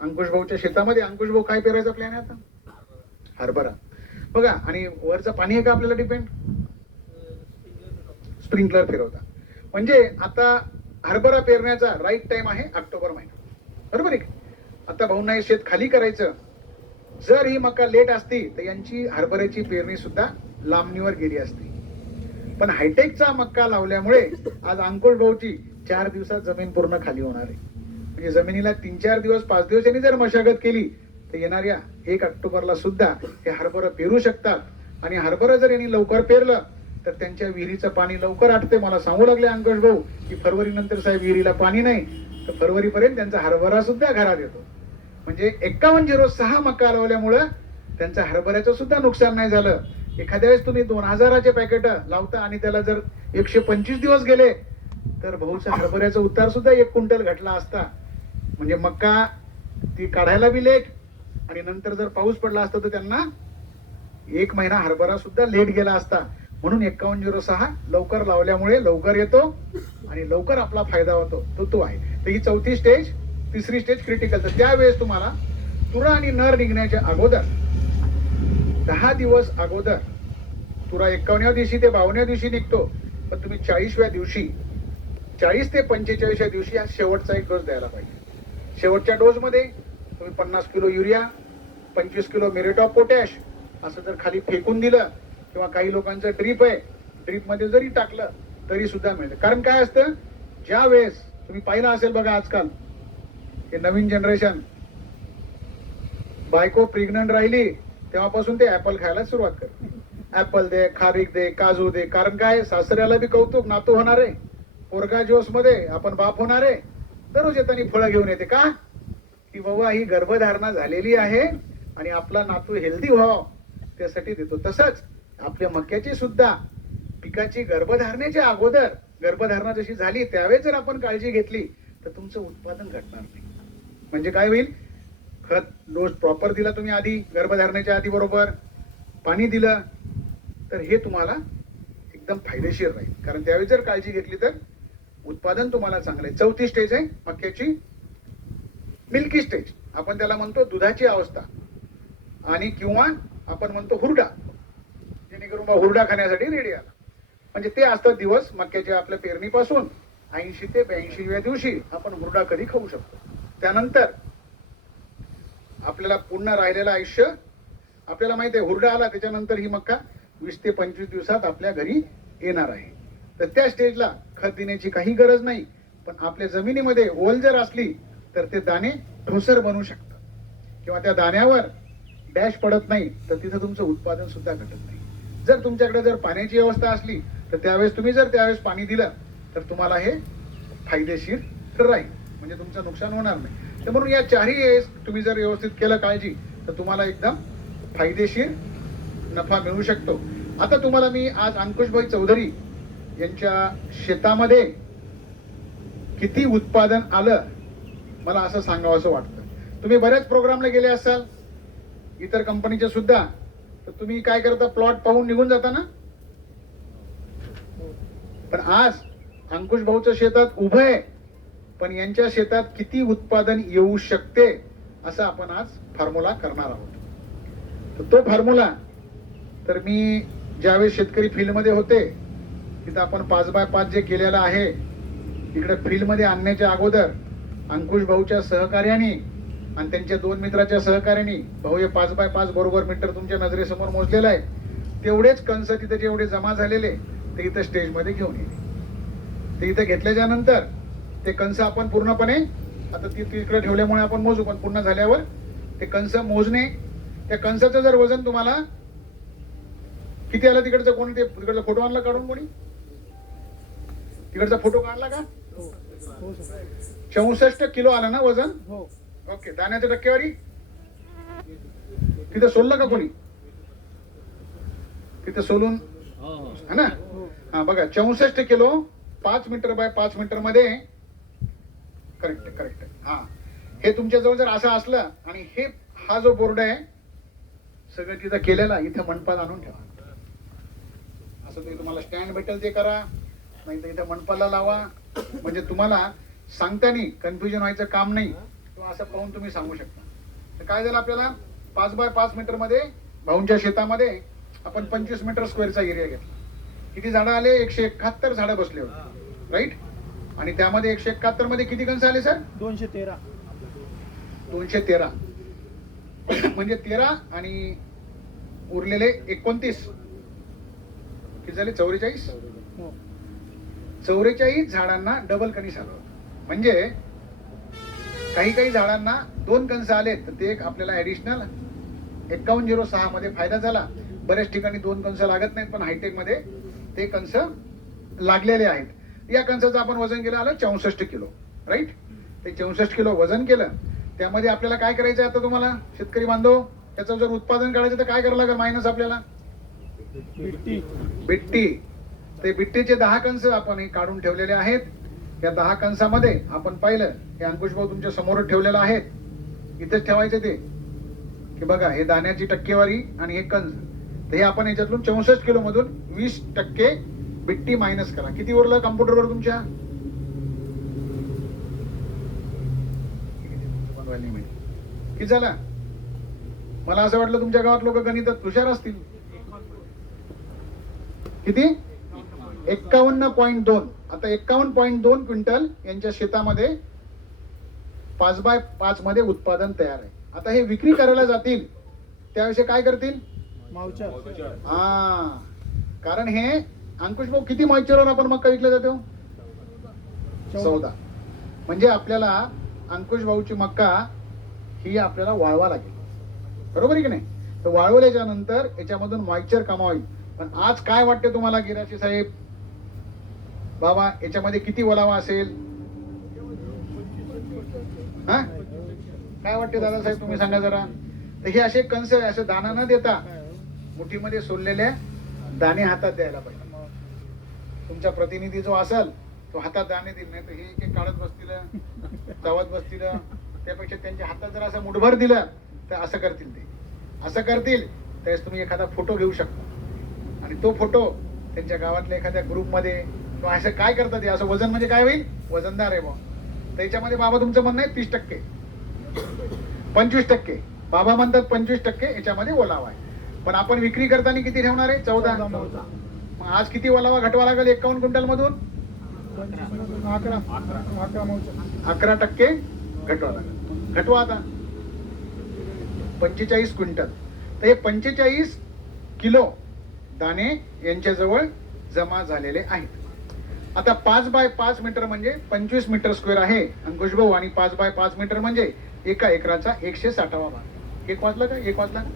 अंकुश भाऊच्या शेतामध्ये, अंकुश भाऊ काय पेरायचा प्लॅन आहे आता? हरभरा. बघा, आणि वरचं पाणी आहे का आपल्याला डिपेंड? स्प्रिंकलर फिरवता. म्हणजे आता हरभरा पेरण्याचा राईट टाइम आहे ऑक्टोबर महिना, बरोबर आहे? आता भाऊंना हे शेत खाली करायचं. जर ही मका लेट असती तर यांची हरभऱ्याची पेरणी सुद्धा लांबणीवर गेली असती. पण हायटेकचा मक्का लावल्यामुळे आज अंकुश भाऊची 4 दिवसात जमीन पूर्ण खाली होणार आहे. म्हणजे जमिनीला 3-4 दिवस 5 दिवस यांनी जर मशागत केली तर येणाऱ्या 1 ऑक्टोबरला सुद्धा हे हरभरा पेरू शकतात. आणि हरभरा जर यांनी लवकर पेरलं तर त्यांच्या विहिरीचं पाणी लवकर आटते. मला सांगू लागले अंकुश भाऊ की फरवरी नंतर साहेब विहिरीला पाणी नाही, तर फरवरीपर्यंत त्यांचा हरभरा सुद्धा घरात येतो. म्हणजे 5106 मका लावल्यामुळं त्यांच्या हरभऱ्याचं सुद्धा नुकसान नाही झालं. एखाद्या वेळेस तुम्ही 2000चे पॅकेट लावता आणि त्याला जर 125 दिवस गेले तर भाऊच्या हरभऱ्याचं उतार सुद्धा 1 क्विंटल घटला असता. म्हणजे मक्का ती काढायला बी लेट, आणि नंतर जर पाऊस पडला असता तर त्यांना 1 महिना हरभरा सुद्धा लेट गेला असता. म्हणून 5106 लवकर लावल्यामुळे लवकर येतो आणि लवकर आपला फायदा होतो, तो आहे. तर ही 4थी स्टेज, 3री स्टेज क्रिटिकल. तर त्यावेळेस तुम्हाला तुरा आणि नर निघण्याच्या अगोदर 10 दिवस अगोदर, तुरा 51व्या दिवशी ते 52व्या दिवशी निघतो, पण तुम्ही 40व्या दिवशी, 40 ते 45व्या दिवशी हा शेवटचा एक डोस द्यायला पाहिजे. शेवटच्या डोस मध्ये तुम्ही 50 kilo urea, 25 kilo muriate of potash असं जर खाली फेकून दिलं, किंवा काही लोकांचं ड्रीप आहे, ड्रीप मध्ये जरी टाकलं तरी सुद्धा मिळतं. कारण काय असतं, ज्या वेळेस तुम्ही पाहिलं असेल बघा, आजकाल हे नवीन जनरेशन, बायको प्रेग्नंट राहिली तेव्हापासून ते ऍपल खायला सुरुवात करते. ऍपल दे, खारीक दे, काजू दे. कारण काय, सासऱ्याला बी कौतुक, नातू होणार आहे, पोरगा जोश मध्ये आपण बाप होणार आहे. दररोज येताना फळं घेऊन येते का, की बाबा ही गर्भधारणा झालेली आहे आणि आपला नातू हेल्दी व्हावा त्यासाठी देतो. तसंच आपल्या मक्याची सुद्धा पिकाची गर्भधारणेच्या अगोदर, गर्भधारणा जशी झाली त्यावेळेस जर आपण काळजी घेतली तर तुमचं उत्पादन घटणार नाही. म्हणजे काय होईल, खत डोस प्रॉपर दिला तुम्ही आधी, गर्भधारणेच्या आधी बरोबर पाणी दिलं, तर हे तुम्हाला एकदम फायदेशीर राहील. कारण त्यावेळी जर काळजी घेतली तर उत्पादन तुम्हाला चांगलं आहे. 4थी स्टेज आहे मक्याची मिल्की स्टेज, आपण त्याला म्हणतो दुधाची अवस्था, आणि किंवा आपण म्हणतो हुरडा, जेणेकरून हुरडा खाण्यासाठी रेडी आला. म्हणजे ते असतात दिवस मक्याच्या आपल्या पेरणीपासून 80 ते 82व्या दिवशी आपण हुरडा कधी खाऊ शकतो. त्यानंतर आपल्याला पूर्ण राहिलेलं आयुष्य, आपल्याला माहिती आहे हुरडा आला त्याच्यानंतर ही मक्का 20 ते 25 दिवसात आपल्या घरी येणार आहे. तर त्या स्टेजला खत देण्याची काही गरज नाही. पण आपल्या जमिनीमध्ये ओल जर असली तर ते दाणे ठोसर बनू शकतात, किंवा त्या दाण्यावर डॅश पडत नाही तर तिथं तुमचं उत्पादन सुद्धा घटत नाही. जर तुमच्याकडे जर पाण्याची व्यवस्था असली तर त्यावेळेस तुम्ही जर त्यावेळेस पाणी दिलं तर तुम्हाला हे फायदेशीर राहील, म्हणजे तुमचं नुकसान होणार नाही. तर म्हणून या 4ही तुम्ही जर व्यवस्थित केलं काळजी तर तुम्हाला एकदम फायदेशीर नफा मिळू शकतो. आता तुम्हाला मी आज अंकुशभाई चौधरी यांच्या शेतामध्ये किती उत्पादन आलं मला असं सांगावं असं वाटतं. तुम्ही बऱ्याच प्रोग्रामला गेले असाल, इतर कंपनीचे सुद्धा, तर तुम्ही काय करता, प्लॉट पाहून निघून जाता ना. पण आज अंकुश भाऊच्या शेतात उभं आहे, पण यांच्या शेतात किती उत्पादन येऊ शकते असं आपण आज फॉर्म्युला करणार आहोत. तर तो फॉर्म्युला, तर मी ज्यावेळेस शेतकरी फील्डमध्ये होते तिथं आपण 5x5 जे केलेलं आहे, इकडे फील्डमध्ये आणण्याच्या अगोदर अंकुश भाऊच्या सहकार्याने आणि त्यांच्या 2 मित्राच्या सहकार्याने, भाऊ हे 5x5 बरोबर मीटर तुमच्या नजरेसमोर मोजलेलं आहे, तेवढेच कंस तिथे जेवढे जमा झालेले ते इथं स्टेजमध्ये घेऊन येईल. ते इथं घेतल्याच्या नंतर ते कंस आपण पूर्णपणे, आता तिकडे ठेवल्यामुळे आपण मोजू, पण पूर्ण झाल्यावर ते कंस मोजणे, त्या कंसाचं जर वजन तुम्हाला किती आलं, तिकडचं कोणी ते तिकडचा फोटो आणला काढून, कोणी तिकडचा फोटो काढला का? 64 किलो आलं ना वजन. ओके, दाण्याची टक्केवारी तिथे सोललं का कोणी? तिथे सोलून है ना. हा बघा, 64 किलो 5 मीटर बाय 5 मीटर मध्ये. करेक्ट. हा, हे तुमच्या जवळ जर असं असलं आणि हे हा जो बोर्ड आहे सगळं तिथं केलेला इथं मंडपात आणून ठेवा. असं ते तुम्हाला स्टँड भेटेल ते करा, नाही तर इथं मंडपाला लावा. म्हणजे तुम्हाला सांगताना कन्फ्युजन व्हायचं काम नाही, किंवा असं पाहून तुम्ही सांगू शकता. तर काय झालं, आपल्याला 5 बाय 5 मीटर मध्ये भाऊंच्या शेतामध्ये आपण 25 मीटर स्क्वेअरचा एरिया घेतला. किती झाडं आले? 171 झाडं बसले होते, राईट. आणि त्यामध्ये 171 मध्ये किती कंस आले सर? 213. 213 म्हणजे 13 आणि उरलेले 29 किती झाले? 44. 44 झाडांना डबल कणीस आलं. म्हणजे काही काही झाडांना 2 कंस आले, तर ते एक आपल्याला ऍडिशनल 5106 मध्ये फायदा झाला. बऱ्याच ठिकाणी 2 कंस लागत नाहीत, पण हायटेक मध्ये ते कंस लागलेले आहेत. या कंसाचं आपण वजन केलं, आलं 64 किलो, राईट. ते 64 किलो वजन केलं. त्यामध्ये आपल्याला काय करायचं आता तुम्हाला शेतकरी बांधव, त्याचं जर उत्पादन काढायचं तर काय करावं लागेल? मायनस आपल्याला बिट्टी. ते बिट्टीचे 10 कंस आपण काढून ठेवलेले आहेत. या 10 कंसामध्ये आपण पाहिलं, हे अंकुश भाऊ तुमच्या समोर ठेवलेलं आहे, इथेच ठेवायचे ते, की बघा हे दाण्याची टक्केवारी आणि हे कंस. तर हे आपण याच्यातून 64 किलो मधून 20% बिट्टी मायनस करा. किती उरलं कम्प्युटरवर तुमच्या? किती झाला? मला असं वाटलं तुमच्या गावात लोक गणितात हुशार असतील. किती? 51.2. आता 51.2 क्विंटल यांच्या शेतामध्ये 5 बाय 5 मध्ये उत्पादन तयार आहे. आता हे विक्री करायला जातील त्याविषयी काय करतील? हा, कारण हे अंकुश भाऊ किती मॉइश्चरवर आपण मक्का विकला जातो? 14. म्हणजे आपल्याला अंकुश भाऊची मक्का ही आपल्याला वाळवा लागेल, बरोबर आहे की नाही? तर वाळवल्याच्या नंतर याच्यामधून मॉइश्चर कमावी. पण आज काय वाटते तुम्हाला गिराशी साहेब, बाबा याच्यामध्ये किती ओलावा असेल? हा, काय वाटते दादासाहेब, तुम्ही सांगा जरा. तर हे असे कंस असे दाना न देता मुठीमध्ये सोललेले दाणे हातात द्यायला पाहिजे. तुमचा प्रतिनिधी जो असेल तो हातात दाणे देईल, नाही तर हे एक काढत बसतील, चावत बसतील. त्यापेक्षा त्यांच्या हातात जर असं मुठभर दिलं तर असं करतील. ते असं करतील त्यावेळेस तुम्ही एखादा फोटो घेऊ शकता, आणि तो फोटो त्यांच्या गावातल्या एखाद्या ग्रुपमध्ये किंवा असं काय करतात ते, असं वजन म्हणजे काय होईल? वजनदार आहे मग त्याच्यामध्ये बाबा तुमचं म्हणणं आहे 30%, 25%. बाबा म्हणतात 25% याच्यामध्ये ओलावा आहे. पण आपण विक्री करताना किती ठेवणार आहे? 14. मग आज किती ओलावा घटवा लागेल 51 क्विंटल मधून? 11% घटवा लागेल. घटवा आता 45 क्विंटल. तर हे 45 किलो दाणे यांच्याजवळ जमा झालेले आहेत. आता 5 बाय 5 मीटर म्हणजे 25 मीटर स्क्वेअर आहे अंकुश भाऊ, आणि 5 बाय 5 मीटर म्हणजे एका एकराचा 160वा भाग. एक वाजला का? एक वाजला का?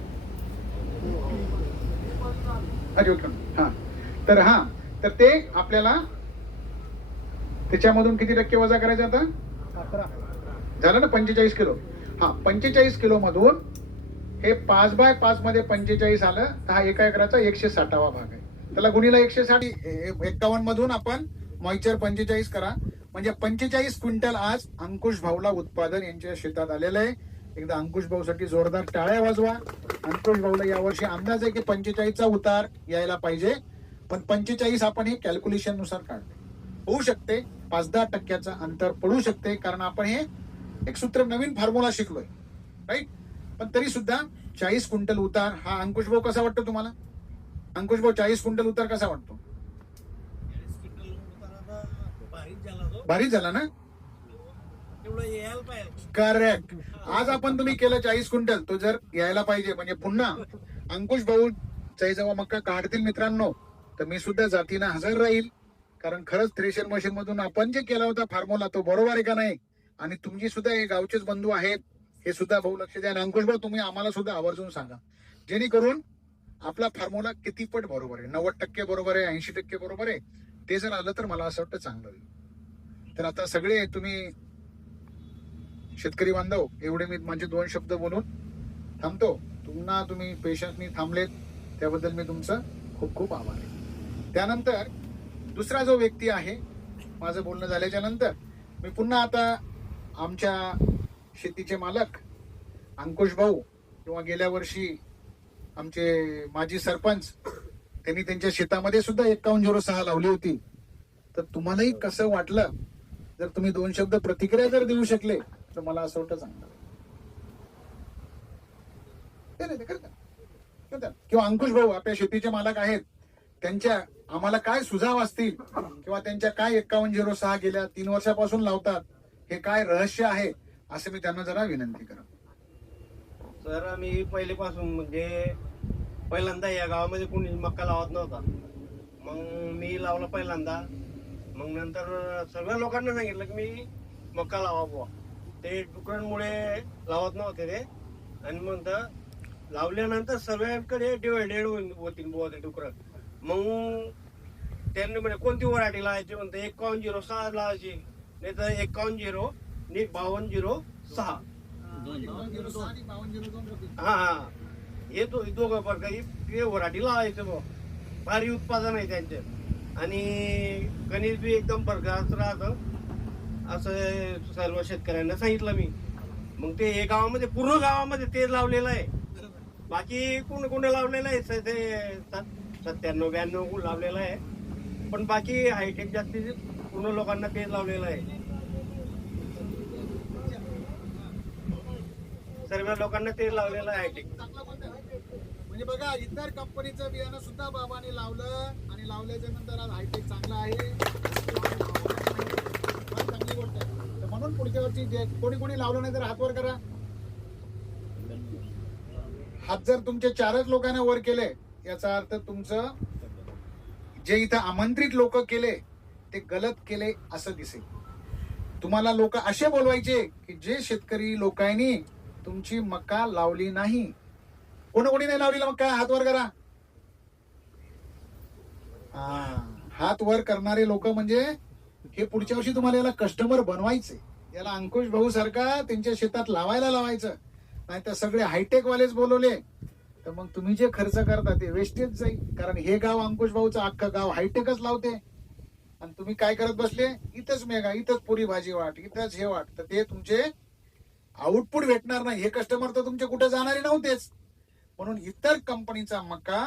हा. तर ते आपल्याला त्याच्यामधून किती टक्के वजा करायचं आता? 11 झालं ना? 45 किलो. हा, 45 किलो मधून हे 5 बाय 5 मध्ये 45 आलं, तर हा एका एकराचा 160वा भाग आहे. त्याला गुणीला 160, 51 मधून आपण मॉइश्चर 45 करा, म्हणजे 45 क्विंटल आज अंकुश भाऊला उत्पादन यांच्या शेतात आलेलं आहे. एकदा अंकुश भाऊसाठी जोरदार टाळ्या वाजवा. अंकुश भाऊला यावर्षी अंदाज आहे की 45चा उतार यायला पाहिजे, पण 45 आपण हे कॅल्क्युलेशन नुसार काढले. होऊ शकते 5-10% अंतर पडू शकते, कारण आपण हे एक सूत्र नवीन फॉर्म्युला शिकलोय, राईट. पण तरी सुद्धा 40 क्विंटल उतार हा अंकुश भाऊ कसा वाटतो तुम्हाला? अंकुश भाऊ 40 क्विंटल उतार कसा वाटतो? भारीच झाला ना? करेक्ट. आज आपण तुम्ही केलं 40 क्विंटल, तो जर यायला पाहिजे. म्हणजे पुन्हा अंकुश भाऊ जेव्हा मक्का काढतील मित्रांनो, तर मी सुद्धा जातीनं हजर राहील. कारण खरंच थ्रेशर मशीन मधून आपण जे केला होता फॉर्म्युला तो बरोबर आहे का नाही? आणि तुमची सुद्धा हे गावचेच बंधू आहेत, हे सुद्धा भाऊ लक्ष द्या. आणि अंकुश भाऊ तुम्ही आम्हाला सुद्धा आवर्जून सांगा, जेणेकरून आपला फॉर्म्युला कितीपट बरोबर आहे, 90% बरोबर आहे, 80% बरोबर आहे, ते जर आलं तर मला असं वाटतं चांगलं होईल. तर आता सगळे तुम्ही शेतकरी बांधव, एवढे मी माझे 2 शब्द बोलून थांबतो. पुन्हा तुम्ही पेशंटनी थांबलेत त्याबद्दल मी तुमचं खूप खूप आभार आहे. त्यानंतर दुसरा जो व्यक्ती आहे, माझं बोलणं झाल्याच्या नंतर मी पुन्हा आता आमच्या शेतीचे मालक अंकुश भाऊ किंवा गेल्या वर्षी आमचे माजी सरपंच त्यांनी त्यांच्या शेतामध्ये सुद्धा 5106 लावली होती. तर तुम्हालाही कसं वाटलं जर तुम्ही 2 शब्द प्रतिक्रिया जर देऊ शकले तर मला असं वाटतं चांगलं. किंवा अंकुश भाऊ आपल्या शेतीचे मालक आहेत, त्यांच्या आम्हाला काय सुझाव असतील किंवा त्यांच्या काय 5106 गेल्या 3 वर्षापासून लावतात, हे काय रहस्य आहे असं मी त्यांना जरा विनंती करा. सर आम्ही पहिलेपासून म्हणजे पहिल्यांदा या गावामध्ये कोणी मक्का लावत नव्हता. मग मी लावला पहिल्यांदा. मग नंतर सगळ्या लोकांना सांगितलं की मी मक्का लावा बुवा. ते डुकरांमुळे लावत नव्हते ते. आणि मग लावल्यानंतर सगळ्यांकडे डिवायडेड होतील बुवा ते डुकरं. मग त्यांनी म्हणजे कोणती व्हरायटी लावायची म्हणते 5106 लावायची, नाही तर 51 आणि 5206. हा हे दोघं प्रकारे ते व्हरायटी लावायचं बुवा. भारी उत्पादन आहे त्यांचं आणि गणित बी एकदम भरघास राहतं असं सर्व शेतकऱ्यांना सांगितलं मी. मग ते हे गावामध्ये पूर्ण गावामध्ये ते लावलेलं आहे. बाकी कोण लावलेलं आहे ते 97-92 लावलेलं आहे. पण बाकी हायटेक जास्ती पूर्ण लोकांना तेच लावलेलं आहे. सर्व लोकांना तेच लावलेलं आहे हायटेक. म्हणजे बघा इतर कंपनीचं बियाणं सुद्धा बाबांनी लावलं आणि लावल्याच्या नंतर आज हायटेक चांगला आहे, चांगली गोष्ट आहे. तर म्हणून पुढच्या वर्षी जे कोणी लावलं नाही तर हात वर करा. हात जर तुमचे 4च लोकांना वर केले याचा अर्थ तुमचं जे इथं आमंत्रित लोक केले ते गलत केले असं दिसेल. तुम्हाला लोक असे बोलवायचे की जे शेतकरी लोकांनी तुमची मका लावली नाही. कोणी नाही लावलेला मका हात वर करा. हात वर करणारे लोक म्हणजे हे पुढच्या वर्षी तुम्हाला याला कस्टमर बनवायचे. याला अंकुश भाऊ सारखा त्यांच्या शेतात लावायचं. नाही तर सगळे हायटेक वालेच बोलवले तर मग तुम्ही जे खर्च करता ते वेस्टेज जाईल. कारण हे गाव अंकुश भाऊचं अख्खं गाव हायटेकच लावते आणि तुम्ही काय करत बसले, इथंच मेगा, इथंच पुरी भाजी वाट, इथंच हे वाट. तर ते तुमचे आउटपुट भेटणार नाही. हे कस्टमर तर तुमचे कुठे जाणारे नव्हतेच. म्हणून इतर कंपनीचा मका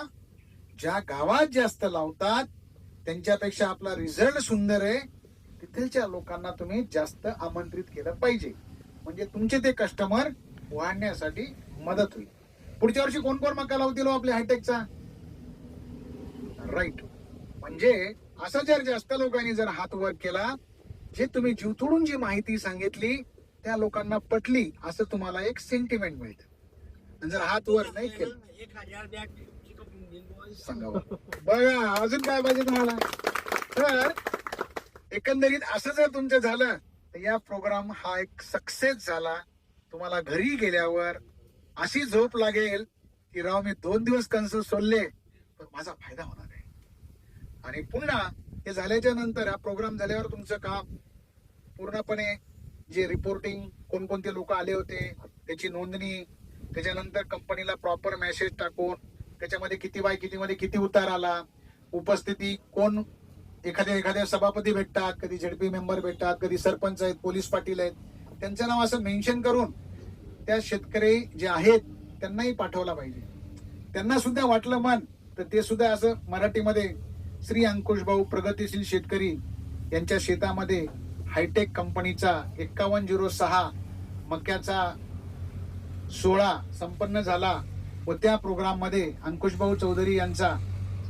ज्या गावात जास्त लावतात त्यांच्यापेक्षा आपला रिझल्ट सुंदर आहे, तिथलच्या लोकांना तुम्ही जास्त आमंत्रित केलं पाहिजे. म्हणजे तुमचे ते कस्टमर वाढण्यासाठी मदत होईल. पुढच्या वर्षी कोण मका लावतील आपल्या हायटेकचा, राईट. म्हणजे असं जर जास्त लोकांनी जर हात वर केला, जे तुम्ही जीव तोडून जी माहिती सांगितली त्या लोकांना पटली असं तुम्हाला एक सेंटिमेंट मिळतं. जर हात वर नाही केलं, 1000 बॅग सांगा बघा अजून काय पाहिजे तुम्हाला. तर एकंदरीत असं जर तुमचं झालं तर या प्रोग्राम हा एक सक्सेस झाला. तुम्हाला घरी गेल्यावर अशी झोप लागेल की राव मी 2 दिवस कंस सोडले पण माझा फायदा होणार आहे. आणि पुन्हा हे झाल्याच्या नंतर हा प्रोग्राम झाल्यावर तुमचं काम पूर्णपणे जे रिपोर्टिंग कोणकोणते लोक आले होते त्याची नोंदणी, त्याच्यानंतर कंपनीला प्रॉपर मेसेज टाकून त्याच्यामध्ये किती बाय किती मध्ये किती उतार आला, उपस्थिती कोण, एखाद्या सभापती भेटतात, कधी झेडपी मेंबर भेटतात, कधी सरपंच आहेत, पोलीस पाटील आहेत, त्यांचं नाव असं मेन्शन करून त्या शेतकरी जे आहेत त्यांनाही पाठवला पाहिजे. त्यांना सुद्धा वाटलं मन तर ते सुद्धा असं मराठीमध्ये श्री अंकुश भाऊ प्रगतीशील शेतकरी यांच्या शेतामध्ये हायटेक कंपनीचा 5106 मक्याचा 16 संपन्न झाला व त्या प्रोग्राम मध्ये अंकुश भाऊ चौधरी यांचा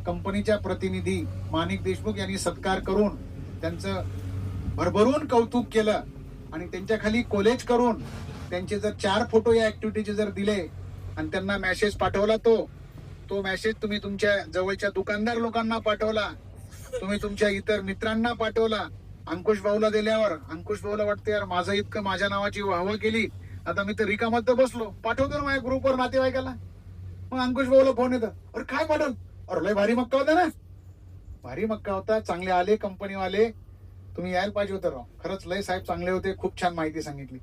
कंपनीच्या प्रतिनिधी माणिक देशमुख यांनी सत्कार करून त्यांचं भरभरून कौतुक केलं आणि त्यांच्या खाली कोलेज करून त्यांचे जर 4 फोटो या ऍक्टिव्हिटीचे जर दिले आणि त्यांना मेसेज पाठवला, तो मेसेज तुम्ही तुमच्या जवळच्या दुकानदार लोकांना पाठवला, तुम्ही तुमच्या इतर मित्रांना पाठवला. अंकुश भाऊला दिल्यावर अंकुश भाऊला वाटतं यार माझं इतकं माझ्या नावाची वाहवा केली, आता मी तर रिकामात बसलो, पाठवतो ना माझ्या ग्रुपवर नातेवाईकाला. मग अंकुश भाऊला फोन येतो, अरे काय पाठवलं, अरे लय भारी मक्का होता ना, भारी मक्का होता, चांगले आले कंपनीवाले, तुम्ही यायला पाहिजे होतं राव, खरंच लय साहेब चांगले होते, खूप छान माहिती सांगितली.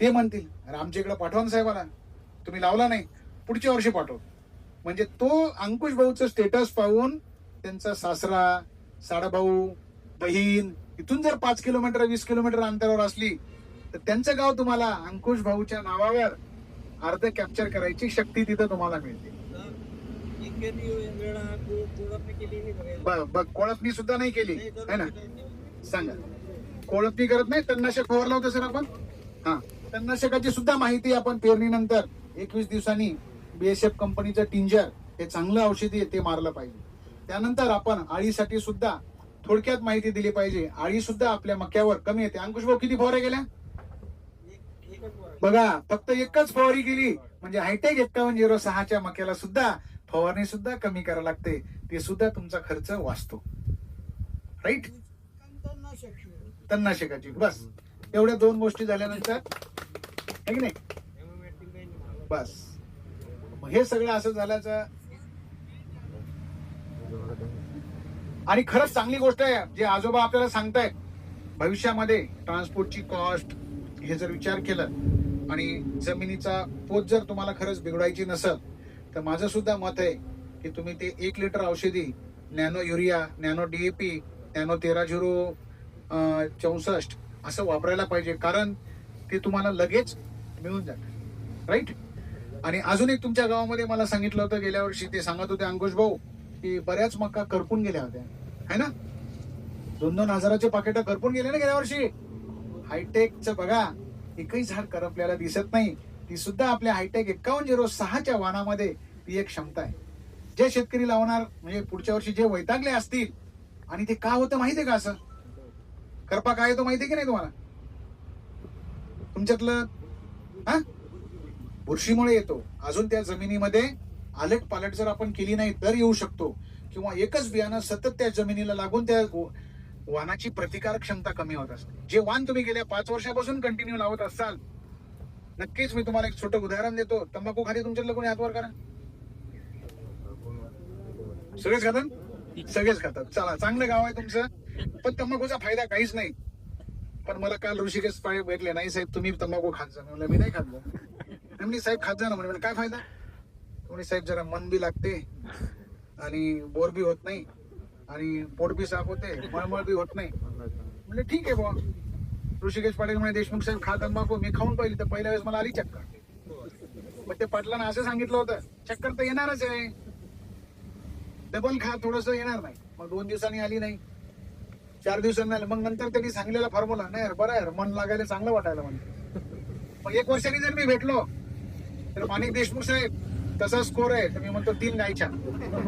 ते म्हणतील अरे आमच्या इकडे पाठवा ना साहेबाला, तुम्ही लावला नाही पुढच्या वर्षी पाठव. म्हणजे तो अंकुश भाऊचं स्टेटस पाहून त्यांचा सासरा, साडाभाऊ, बहीण इथून जर 5 किलोमीटर 20 किलोमीटर अंतरावर असली तर त्यांचं गाव तुम्हाला अंकुश भाऊच्या नावावर अर्ध कॅप्चर करायची शक्ती तिथं तुम्हाला मिळते. बघ कोळपणी सुद्धा नाही केली है ना. सांगा, कोळपणी करत नाही, तणनाशक फवारलं होतं सर आपण. हा, तणनाशकाची सुद्धा माहिती आपण पेरणीनंतर 21 दिवसांनी BSF कंपनीचं टिंजर हे चांगलं औषधी आहे ते मारलं पाहिजे. त्यानंतर आपण आळीसाठी सुद्धा थोडक्यात माहिती दिली पाहिजे. आळी सुद्धा आपल्या मक्यावर कमी येते. अंकुश भाऊ किती फवारे गेल्या बघा, फक्त एकच फवारी केली म्हणजे हायटेक 5106च्या मक्याला सुद्धा फवारणी सुद्धा कमी करावी लागते. ते सुद्धा तुमचा खर्च वाचतो. राईट, तणनाशकाची बस एवढ्या 2 गोष्टी झाल्यानंतर आहे की नाही, बस हे सगळं असं झाल्याचं. आणि खरंच चांगली गोष्ट आहे जे आजोबा आपल्याला सांगतायत. भविष्यामध्ये ट्रान्सपोर्टची कॉस्ट हे जर विचार केलं आणि जमिनीचा पोत जर तुम्हाला खरंच बिघडायची नसेल तर माझं सुद्धा मत आहे की तुम्ही ते 1 लिटर औषधी nano urea, nano DAP, nano 13-0-64 असं वापरायला पाहिजे. कारण ते तुम्हाला लगेच मिळून जातं. राईट. आणि अजून एक तुमच्या गावामध्ये मला सांगितलं होतं गेल्या वर्षी, ते सांगत होते अंकुश भाऊ की बऱ्याच मका करपून गेल्या होत्या है ना. 2-2 हजाराचे पाकिटं करपून गेले ना गेल्या वर्षी. हायटेकचं बघा, एकही झाड करपल्याला दिसत नाही. ती सुद्धा आपल्या हायटेक 5106च्या वाणामध्ये ती एक क्षमता आहे. जे शेतकरी लावणार म्हणजे पुढच्या वर्षी जे वैतागले असतील, आणि ते का होतं माहितीये का, असं करपा काय येतो माहितीये की नाही तुम्हाला तुमच्यातलं, हा, बुरशीमुळे येतो. अजून त्या जमिनीमध्ये आलट पालट जर आपण केली नाही तर येऊ शकतो, किंवा एकच बियाणं सतत त्या जमिनीला लागून त्या वाणाची प्रतिकार क्षमता कमी होत असते. जे वाण तुम्ही गेल्या 5 वर्षापासून कंटिन्यू लावत असाल, नक्कीच मी तुम्हाला एक छोटं उदाहरण देतो. तंबाखू खाली तुमच्यातलं कोणी हातवर करा. सगळेच खातात, सगळेच खातात. चला, चांगलं गाव आहे तुमचं, पण तंबाखूचा फायदा काहीच नाही. पण मला काल ऋषिकेश साहेब भेटले, नाही साहेब तुम्ही तंबाखू खात जा. म्हणलं मी नाही खात जा. म्हणजे साहेब खात जा ना. म्हणजे काय फायदा. कोणी साहेब जरा मन बी लागते आणि बोर बी होत नाही आणि पोट बी साफ होते, मळमळ बी होत नाही. म्हणजे ठीक आहे बुवा. ऋषिकेश पाटील म्हणे देशमुख साहेब खा तंबाखू. मी खाऊन पाहिली तर पहिल्या वेळेस मला आली चक्कर. मग ते पाटलांना असं सांगितलं होतं, चक्कर तर येणारच आहे, डबल खा, थोडस येणार नाही. मग 2 दिवसांनी आली नाही, 4 दिवसांनी आली. मग नंतर त्यांनी सांगलेला फॉर्म्युला, नाही बरं आहे, मन लागायला चांगलं वाटायला म्हणजे. मग 1 वर्षांनी जर मी भेटलो तर माणिक देशमुख साहेब तसा स्कोर आहे तर मी म्हणतो 3 गायच्या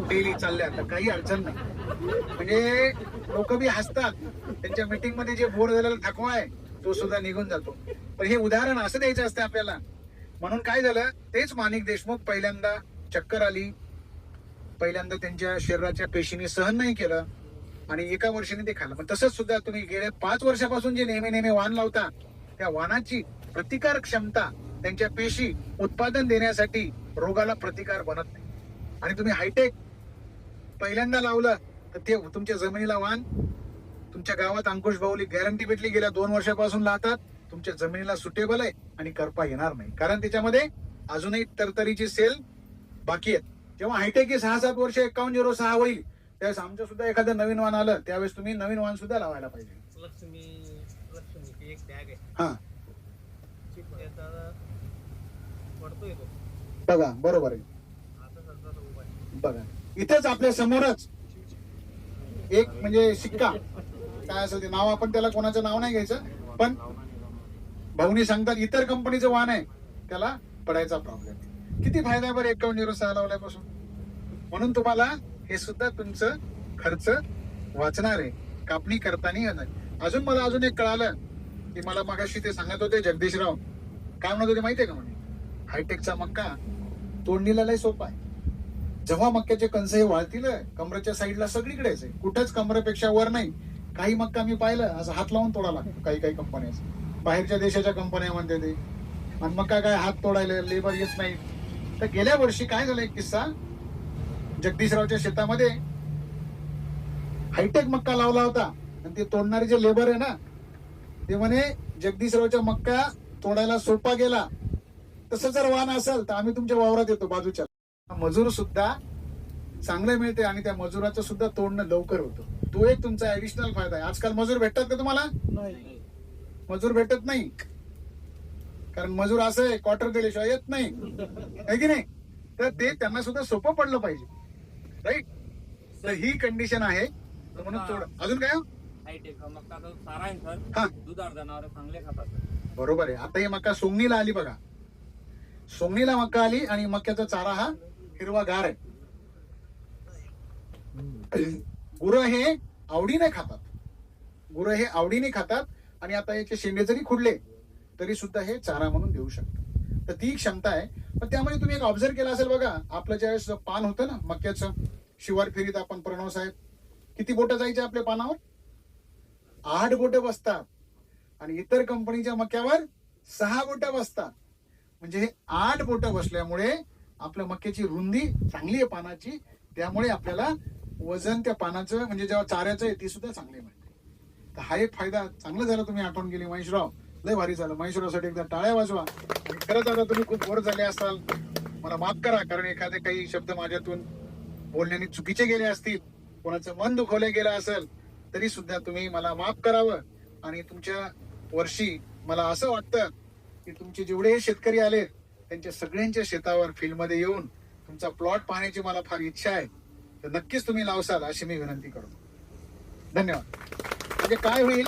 डेली चालल्या, तर काही अडचण नाही. म्हणजे लोक बी हसतात. त्यांच्या मीटिंग मध्ये जे बोर झालेला थकवा आहे तो सुद्धा निघून जातो. पण हे उदाहरण असं द्यायचं असतं आपल्याला. म्हणून काय झालं, तेच माणिक देशमुख पहिल्यांदा चक्कर आली, पहिल्यांदा त्यांच्या शरीराच्या पेशीने सहन नाही केलं आणि 1 वर्षाने ते खाल्लं. पण तसंच सुद्धा तुम्ही गेल्या 5 वर्षापासून जे नेहमी वाण लावता, त्या वाणाची प्रतिकार क्षमता, त्यांच्या पेशी उत्पादन देण्यासाठी रोगाला प्रतिकार बनत नाही. आणि तुम्ही हायटेक पहिल्यांदा लावलं तर ते तुमच्या जमिनीला वाण, तुमच्या गावात अंकुश भाऊली गॅरंटी भेटली, गेल्या 2 वर्षापासून लावतात, तुमच्या जमिनीला सुटेबल आहे आणि करपा येणार नाही. कारण त्याच्यामध्ये अजूनही तरतरीची सेल बाकी आहेत. जेव्हा हायटेक 6-7 वर्ष 5106 होईल त्यावेळेस आमचं सुद्धा एखादं नवीन वाण आलं त्यावेळेस तुम्ही नवीन वाण सुद्धा लावायला पाहिजे. हा, बघा बरोबर आहे. बघा इथेच आपल्या समोरच एक म्हणजे शिक्का काय असेल ते नाव, आपण त्याला कोणाचं नाव नाही घ्यायचं, पण भाऊनी सांगतात इतर कंपनीचं वाहन आहे त्याला पडायचा प्रॉब्लेम. किती फायदा आहे बरं 5106 लावल्यापासून. म्हणून तुम्हाला हे सुद्धा तुमचं खर्च वाचणार आहे कापणी करताना. अजून मला अजून एक कळालं की मला मागाशी ते सांगत होते जगदीशराव, काय म्हणत होते माहितीये का, म्हणे हायटेकचा मक्का तोडणीला लय सोपा आहे. जेव्हा मक्याचे कंस हे वाळतील कमरेच्या साईडला सगळीकडेच आहे, कुठंच कमरेपेक्षा वर नाही. काही मक्का मी पाहिलं असं हात लावून तोडा लागतो काही कंपन्या, बाहेरच्या देशाच्या कंपन्या म्हणते ते, आणि मक्का काय हात तोडायला लेबर येत नाही. तर गेल्या वर्षी काय झालं, एक किस्सा, जगदीशरावच्या शेतामध्ये हायटेक मक्का लावला होता आणि ते तोडणारे जे लेबर आहे ना ते म्हणे जगदीशरावच्या मक्का तोडायला सोपा गेला, तसं जर वाहन असेल तर आम्ही तुमच्या वावरात येतो बाजूच्या. मजूर सुद्धा चांगले मिळते आणि त्या मजुराचं सुद्धा तोडणं लवकर होतं. तो एक तुमचा ऍडिशनल फायदा आहे. आजकाल मजूर भेटतात का तुम्हाला? मजूर भेटत नाही. कारण मजूर असं आहे क्वार्टर दिल्याशिवाय येत नाही, आहे की नाही? तर ते त्यांना सुद्धा सोपं पडलं पाहिजे, राईट? तर ही कंडिशन आहे. तर म्हणून थोडं अजून काय हो? हायटेक मक्का तो सारा आहे हा. सर, दुधाळ जनावर चांगले खातात. बरोबर आहे. आता ही मका सोंगणीला आली बघा, सोंगणीला मका आली आणि मक्याचा चारा हा हिरवागार आहे. गुरं हे आवडीने खातात, गुरं हे आवडीने खातात आणि आता याचे शेंडे जरी खुडले तरी सुद्धा हे चारा म्हणून देऊ शकतात. तर ती क्षमता आहे. पण त्यामध्ये तुम्ही एक ऑब्झर्व केला असेल बघा, आपलं ज्यावेळेस पान होतं ना मक्याचं, शिवार फेरीत आपण प्रणव साहेब किती बोटं जायचे आपल्या पानावर? 8 बोटं बसतात आणि इतर कंपनीच्या मक्यावर 6 बोटं बसतात. म्हणजे हे 8 बोटं बसल्यामुळे आपल्या मक्याची रुंदी चांगली आहे पानाची, त्यामुळे आपल्याला वजन त्या पानाचं म्हणजे जेव्हा चाऱ्याचं आहे ती सुद्धा चांगली मिळते. तर हा एक फायदा चांगला झाला, तुम्ही आठवण केली महेशराव, लय भारी झालं. महेशरावसाठी एकदा टाळ्या वाजवा. आणि खरंच आता तुम्ही खूप वर झाले असाल, मला माफ करा, कारण एखादे काही शब्द माझ्यातून बोलण्याने चुकीचे गेले असतील, कोणाचं मन दुखवलं गेलं असेल तरी सुद्धा तुम्ही मला माफ करावं. आणि तुमच्या वर्षी मला असं वाटतं की तुमचे जेवढे शेतकरी आले त्यांच्या सगळ्यांच्या शेतावर फील्डमध्ये येऊन तुमचा प्लॉट पाहण्याची मला फार इच्छा आहे. तर नक्कीच तुम्ही लावसाल अशी मी विनंती करतो. धन्यवाद. म्हणजे काय होईल,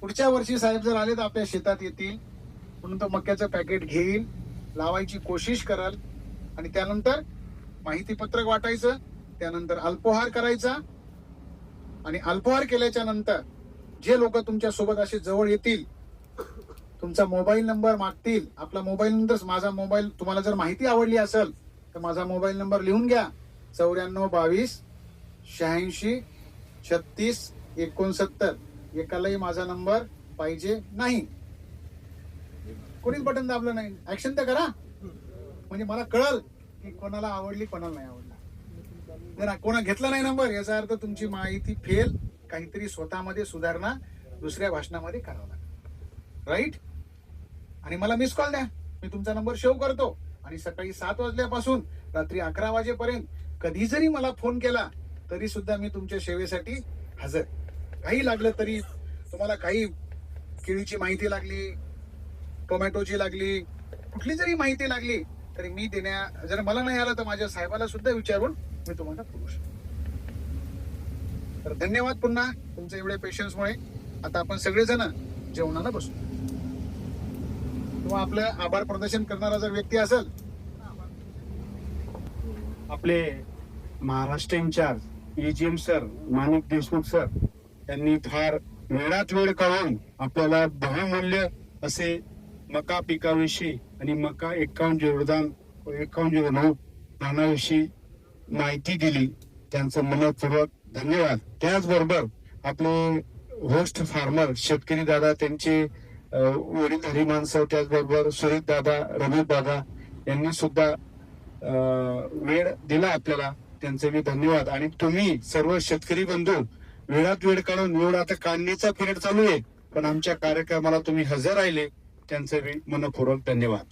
पुढच्या वर्षी साहेब जर आले तर आपल्या शेतात येतील, म्हणून तो मक्याचं पॅकेट घेईल, लावायची कोशिश कराल आणि त्यानंतर माहिती पत्रक वाटायचं, त्यानंतर अल्पोहार करायचा आणि अल्पोहार केल्याच्या नंतर जे लोक तुमच्या सोबत असे जवळ येतील, तुमचा मोबाईल नंबर मागतील, आपला मोबाईल नंतर माझा मोबाईल, तुम्हाला जर माहिती आवडली असेल तर माझा मोबाईल नंबर लिहून घ्या, 9422 86 36 69. एकालाही माझा नंबर पाहिजे नाही. कोणीच बटन दाबलं नाही, ऍक्शन तर करा, म्हणजे मला कळल की कोणाला आवडली कोणाला नाही आवडला. जर कोणा घेतला नाही नंबर याचा अर्थ तुमची माहिती फेल, काहीतरी स्वतःमध्ये सुधारणा दुसऱ्या भाषणामध्ये करावं लागेल, राईट? आणि मला मिस कॉल द्या, मी तुमचा नंबर सेव्ह करतो आणि सकाळी 7 वाजल्यापासून रात्री 11 वाजेपर्यंत कधी जरी मला फोन केला तरी सुद्धा मी तुमच्या सेवेसाठी हजर. काही लागलं तरी, तुम्हाला काही केळीची माहिती लागली, टोमॅटोची लागली, कुठली जरी माहिती लागली तरी मी जर मला नाही आलं तर माझ्या साहेबाला सुद्धा विचारून मी तुम्हाला पुरवू शकतो. तर धन्यवाद पुन्हा तुमच्या एवढ्या पेशन्समुळे. आता आपण सगळेजण जेवणाला बसू. किंवा आपलं आभार प्रदर्शन करणारा जर व्यक्ती असेल, आपले महाराष्ट्र इन्चार्ज एजीएम सर माणिक देशमुख सर यांनी फार वेळात वेळ काढून आपल्याला बहुमूल्य असे मका पिकाविषयी आणि मका 5109 पानाविषयी माहिती दिली. त्यांचं मनपूर्वक धन्यवाद. त्याचबरोबर आपले होस्ट फार्मर शेतकरी दादा, त्यांचे वडीलधारी माणसं, त्याचबरोबर सुरेश दादा, रमेश दादा यांनी सुद्धा वेळ दिला आपल्याला, त्यांचे मी धन्यवाद. आणि तुम्ही सर्व शेतकरी बंधू वेळात वेळ काढून, वेळ आता काढणीचा पिरियड चालू आहे पण आमच्या कार्यक्रमाला तुम्ही हजर राहिले, त्यांचे मी मनपूर्वक धन्यवाद.